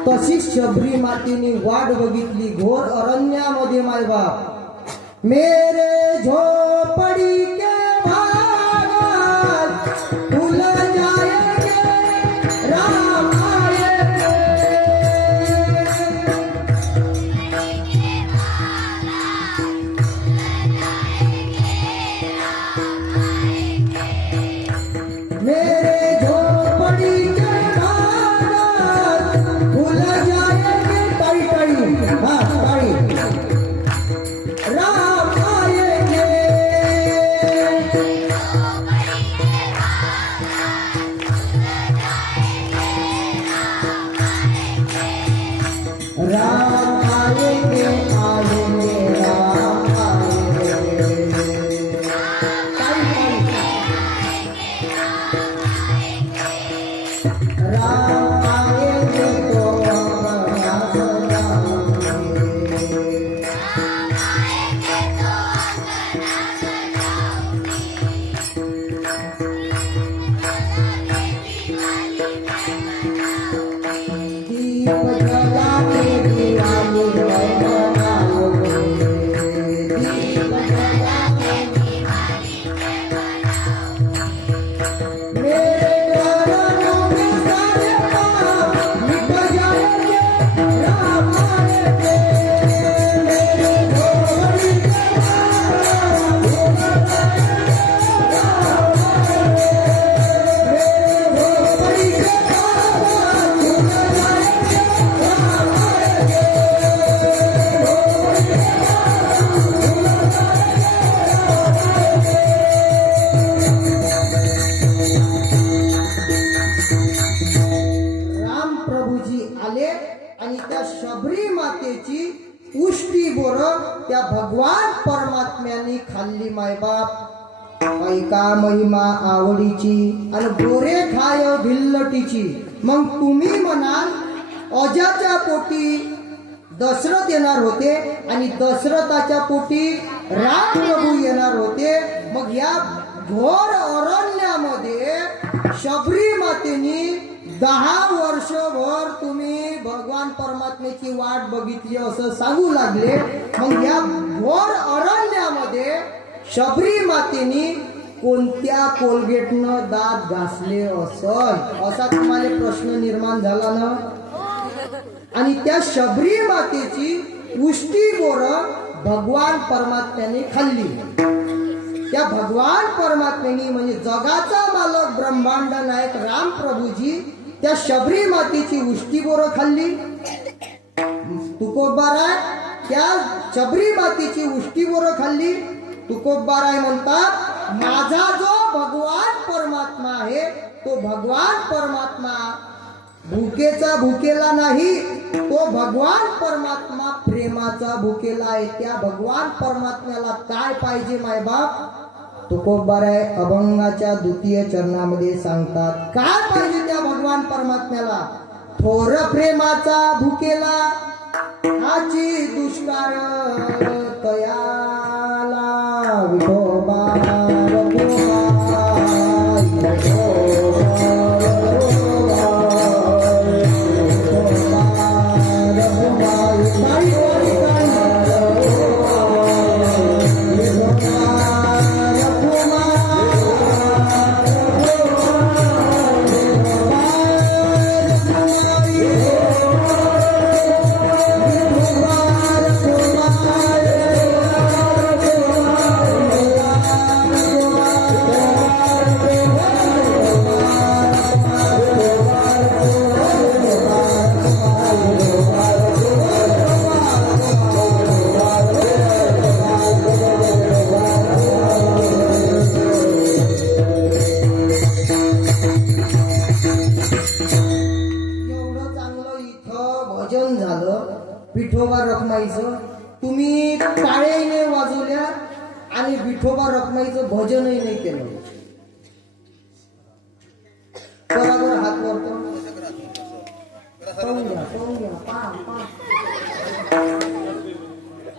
तशीच शबरी मातेने वाट बघितली घोर अरण्यामध्ये. मायबाप मेरे झोपडी के भागात फुल जाएंगे, राम आएंगे. मेरे झोपड़ी के भागात फूल जाएंगे, ताड़ी ताड़ी, हाँ ताड़ी, राम आएंगे. राम आएंगे, आएंगे, राम आएंगे. ताड़ी ताड़ी. राम आएंगे तो अंगना सजाएंगे. दीप जला के दिवाली मैं बनाऊंगी. दीप जला के मेरे घरों में सारे पाप मिट जाएंगे, राम आएंगे. मेरे झोपड़ी के भागात फूल जाएंगे, राम आएंगे. मेरे झोपड़ी के भागात फूल जाएंगे, राम आएंगे. राम प्रभूजी आले आणि त्या शबरी मातेची उष्टी बोर त्या भगवान परमात्म्याने खाल्ली. मायबाप ऐका महिमा आवडीची आणि गोरे खाय भिल्लटीची. मग तुम्ही म्हणाल अजाच्या पोटी दशरथ येणार होते आणि दशरथाच्या पोटी राम प्रभू येणार होते. मग या घोर अरण्यामध्ये शबरी मातेनी 10 वर्षभर तुम्ही भगवान परमात्म्याची वाट बघितली असं सांगू लागले. मग या घोर अरण्यामध्ये शबरी मातेनी कोणत्या कोलगेटनं दात घासले असल असा तुम्हाला प्रश्न निर्माण झाला ना. आणि त्या शबरी मातेची उष्टी बोर भगवान परमात्म्याने खाल्ली. त्या भगवान परमात्म्याने म्हणजे जगाचा मालक ब्रह्मांड नायक राम प्रभूजी त्या शबरी मातेची उष्टी बोर खाल्ली. तुकोबाराय त्या शबरी मातेची उष्टी बोर खाल्ली. तुकोबाराय म्हणतात माझा जो भगवान परमात्मा आहे तो भगवान परमात्मा भुकेचा भुकेला नाही, तो भगवान परमात्मा प्रेमाचा भुकेला आहे. त्या भगवान परमात्म्याला काय पाहिजे मायबाप. तुकोबाराय अभंगाच्या द्वितीय चरणामध्ये सांगतात काय पाहिजे त्या भगवान परमात्म्याला. थोर प्रेमाचा भुकेला हाची दुष्काळ तयाला विठोबा विठोबा रखमाईचं तुम्ही टाळ्याने वाजवल्या आणि विठोबा रखमाईचं भजनही नाही केलं. बरोबर हात वरतो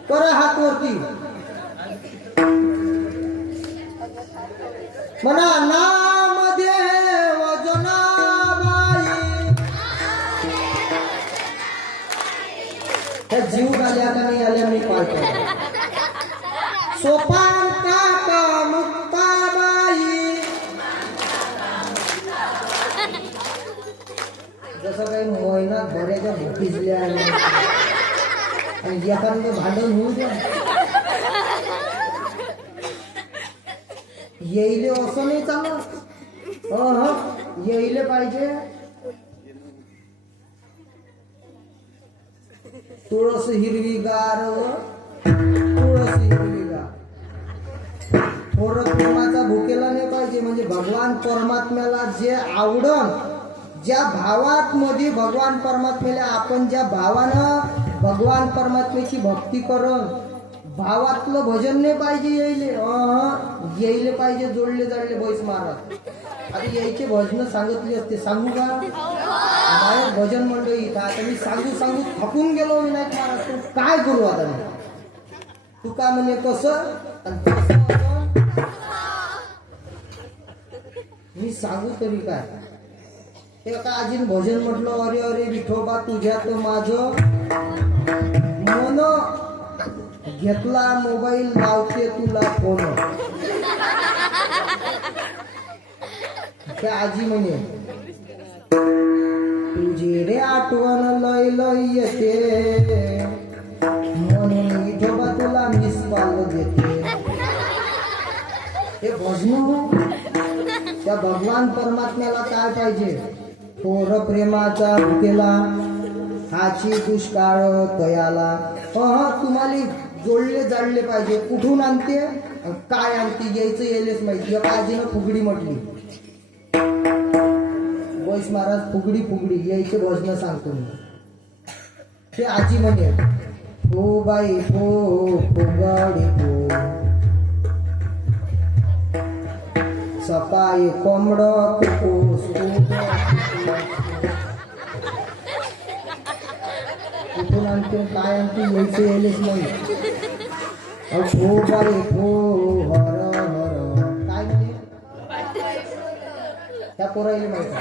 करा हात वरती म्हणा नामदेव जनाबाई. त्या जीव आल्या का नाही आल्या मी पाहतो. सोपान काका मुक्ताबाई जसं काही महिन्यात बऱ्याच्या भुकीजल्या आणि एखादं भांडण होऊ द्या येईले असं नाही चालत. येईले पाहिजे. तुळस हिरवीगार तुळस हिरवीगार. थोर प्रेमाचा भुकेला नाही पाहिजे. म्हणजे भगवान परमात्म्याला जे आवडन ज्या भावात मध्ये भगवान परमात्म्याला आपण ज्या भावानं भगवान परमात्म्याची भक्ती करण भावातलं भजन नाही पाहिजे. येईले पाहिजे जोडले जाडले बैस महाराज. आता यायचे भजन सांगितले असते सांगू का नायक भजन मंडळी का आता मी सांगू सांगू थकून गेलो विनायक महाराज. तू काय करू आता मी तू का म्हणे कसं मी सांगू तरी काय. ते आता आजीन भजन म्हटलं अरे अरे विठोबा तुझ्यात माझं मन घेतला मोबाईल लावते तुला फोन. त्या आजी म्हणे तुझी रे आठवण लय लय येते म्हणून विठोबा तुला मिस कॉल देते. हे भजन त्या भगवान परमात्म्याला काय पाहिजे. थोर प्रेमाचा भुकेला हाची दुष्काळ तयाला. तुम्हाला जोडले जाडले पाहिजे. कुठून आणते काय आणते यायचं यायलेच माहिती. एका आजीनं फुगडी म्हटली. बैस महाराज फुगडी फुगडी यायचे भजन सांगतो मी. ते आजी म्हणे हो बाई हो फुगडी हो सकाळी कोंबड कुठून आणते काय आणते यायचे यायलेच नाही. हो बाई हो हर हर काय म्हणे त्या पोरायला माहिती.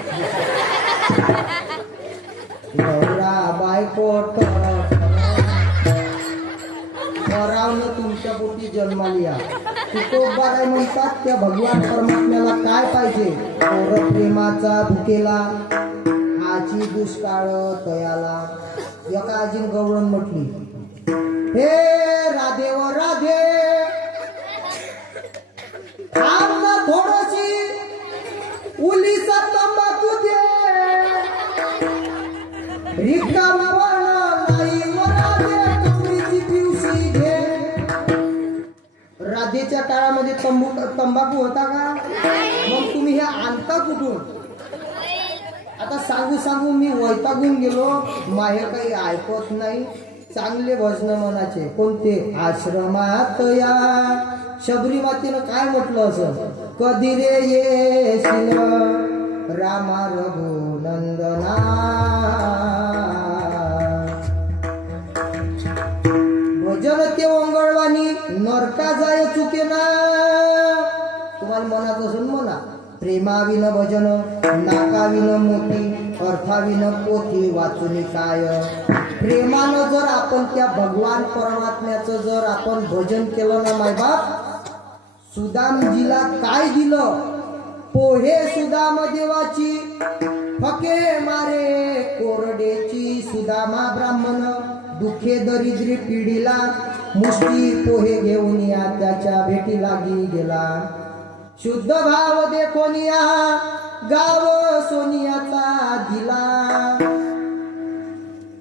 नवरा बायको ठरावलं तुमचं आमच्या पोटी जन्माली या तुकोबाराय म्हणतात त्या भगवान परमात्म्याला काय पाहिजे तर प्रेमाचा भुकेला आजी दुष्काळ तयाला एका आजीन गवळण म्हटली हे राधे व राधे थांब ना थोडीशी उलीचा तंबाखू दे रिकामा नाही व राधे कवळीची पिवशी घे राधेच्या काळामध्ये तंबाखू होता का मग तुम्ही हे आणता कुठून आता सांगू सांगू मी वैतागून गेलो माहे काही ऐकत नाही चांगले भजन मनाचे कोणते आश्रमात या शबरी मातेनं काय म्हटलं असं कधी रे येशील रामा रघुनंदना भजन ते ओंगळवाणी नरका जाय चुकेना तुम्हाला मनात असून म्हणा प्रेमाविन भजन नाकाविन मोती अर्थाविन पोथी वाचुनी काय प्रेमानं जर आपण त्या भगवान परमात्म्याचं जर आपण भजन केलं ना मायबाप सुदामजीला काय दिलं पोहे सुदाम देवाची फके मारे कोरडेची सुदामा ब्राह्मण दुखे दरिद्री पिढीला मुष्टी पोहे घेऊन या त्याच्या भेटी लागी गेला शुद्ध भाव देखोनिया गाव सोनियाचा दिला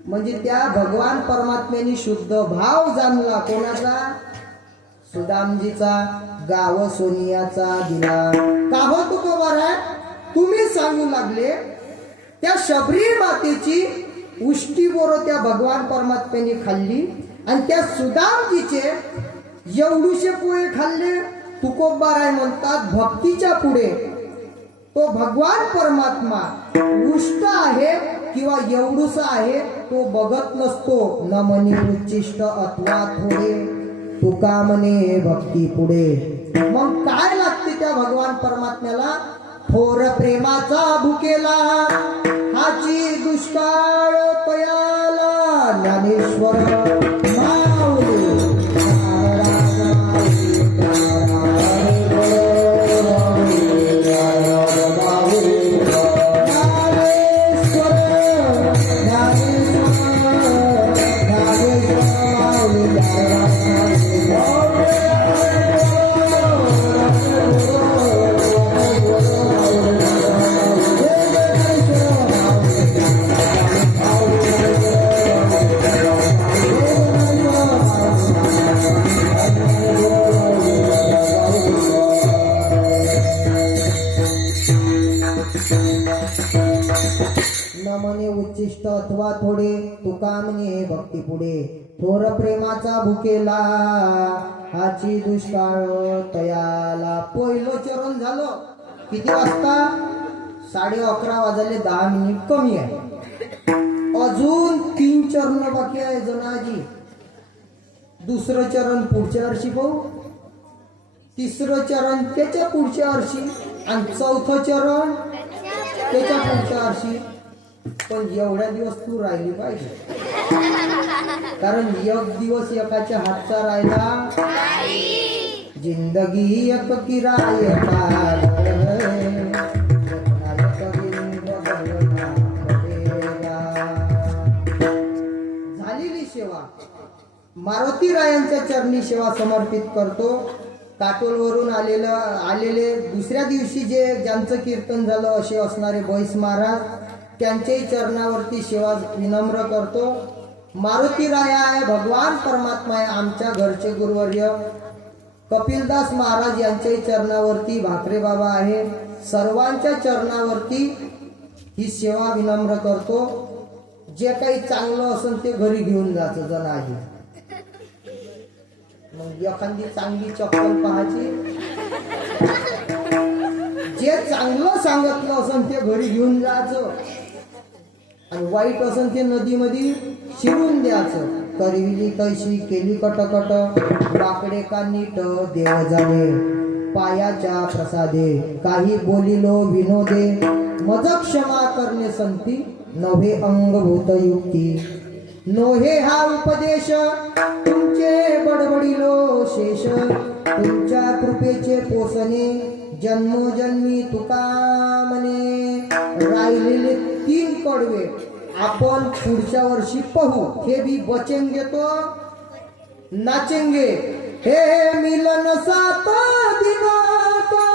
म्हणजे त्या भगवान परमात्म्याने शुद्ध भाव जाणला कोणाचा सुदामजीचा गाव सोनियाचा दिला का हो तुकोबाराय तुम्ही सांगू लागले त्या शबरी मातेची उष्टी बोरं त्या भगवान परमात्म्याने खाल्ली आणि त्या सुदामजीचे एवढूशे पोहे खाल्ले तुकोबाराय म्हणतात भक्तीच्या पुढे तो भगवान परमात्मा उष्ट आहे किंवा एवढूसा आहे तो बघत नसतो न मनी उच्चिष्ट अथवा थोडे तुका म्हणे भक्ती पुढे मग काय लागते त्या भगवान परमात्म्याला थोर प्रेमाचा भुकेला हाची दुष्काळ पयाला ज्ञानेश्वर माऊली म्हणे उच्चिष्ट अथवा थोडे तुका म्हणे भक्ती पुढे थोर प्रेमाचा भुकेला हाची दुष्काळ तयाला पहिलं चरण झालं किती वाजता 11:30 वाजले 10 मिनिट कमी आहे अजून 3 चरण बाकी आहे जनाजी दुसरं चरण पुढच्या वर्षी पाहू तिसरं चरण त्याच्या पुढच्या वर्षी आणि चौथं चरण त्याच्या पुढच्या वर्षी पण एवढ्या दिवस तू राहिली पाहिजे कारण एक दिवस एकाच्या हातचा राहिला जिंदगी एक किराया झालेली सेवा मारुती रायांच्या चरणी सेवा समर्पित करतो काटोलवरून आलेले दुसऱ्या दिवशी ज्यांचं कीर्तन झालं असे असणारे बैस महाराज त्यांच्याही चरणावरती सेवा विनम्र करतो मारुती राया आहे भगवान परमात्मा आहे आमच्या घरचे गुरुवर्य कपिलदास महाराज यांच्याही चरणावरती भाकरे बाबा आहे सर्वांच्या चरणावरती ही सेवा विनम्र करतो जे काही चांगलं असेल ते घरी घेऊन जायचं जण आहे मग एखादी चांगली चप्पल पाहायची जे चांगलं सांगितलं असेल ते घरी घेऊन जायचं आणि वाईट असेल ते नदीमध्ये शिरून द्यायचं करविली तैशी केली कटकट वाकडे का नीट देव जाणे पायाच्या प्रसादे काही बोलिलो विनोदे मज क्षमा करणे संती नव्हे अंगभूत युक्ती नोहे हा उपदेश तुमचे बडबडिलो शेष तुमच्या कृपेचे पोसणे जन्मोजन्मी तुका म्हणे. राहिलेले 3 कडवे आपण पुढच्या वर्षी पाहू. हे भी वचन देतो, नाचेंगे. हे मिलन सात दिनों का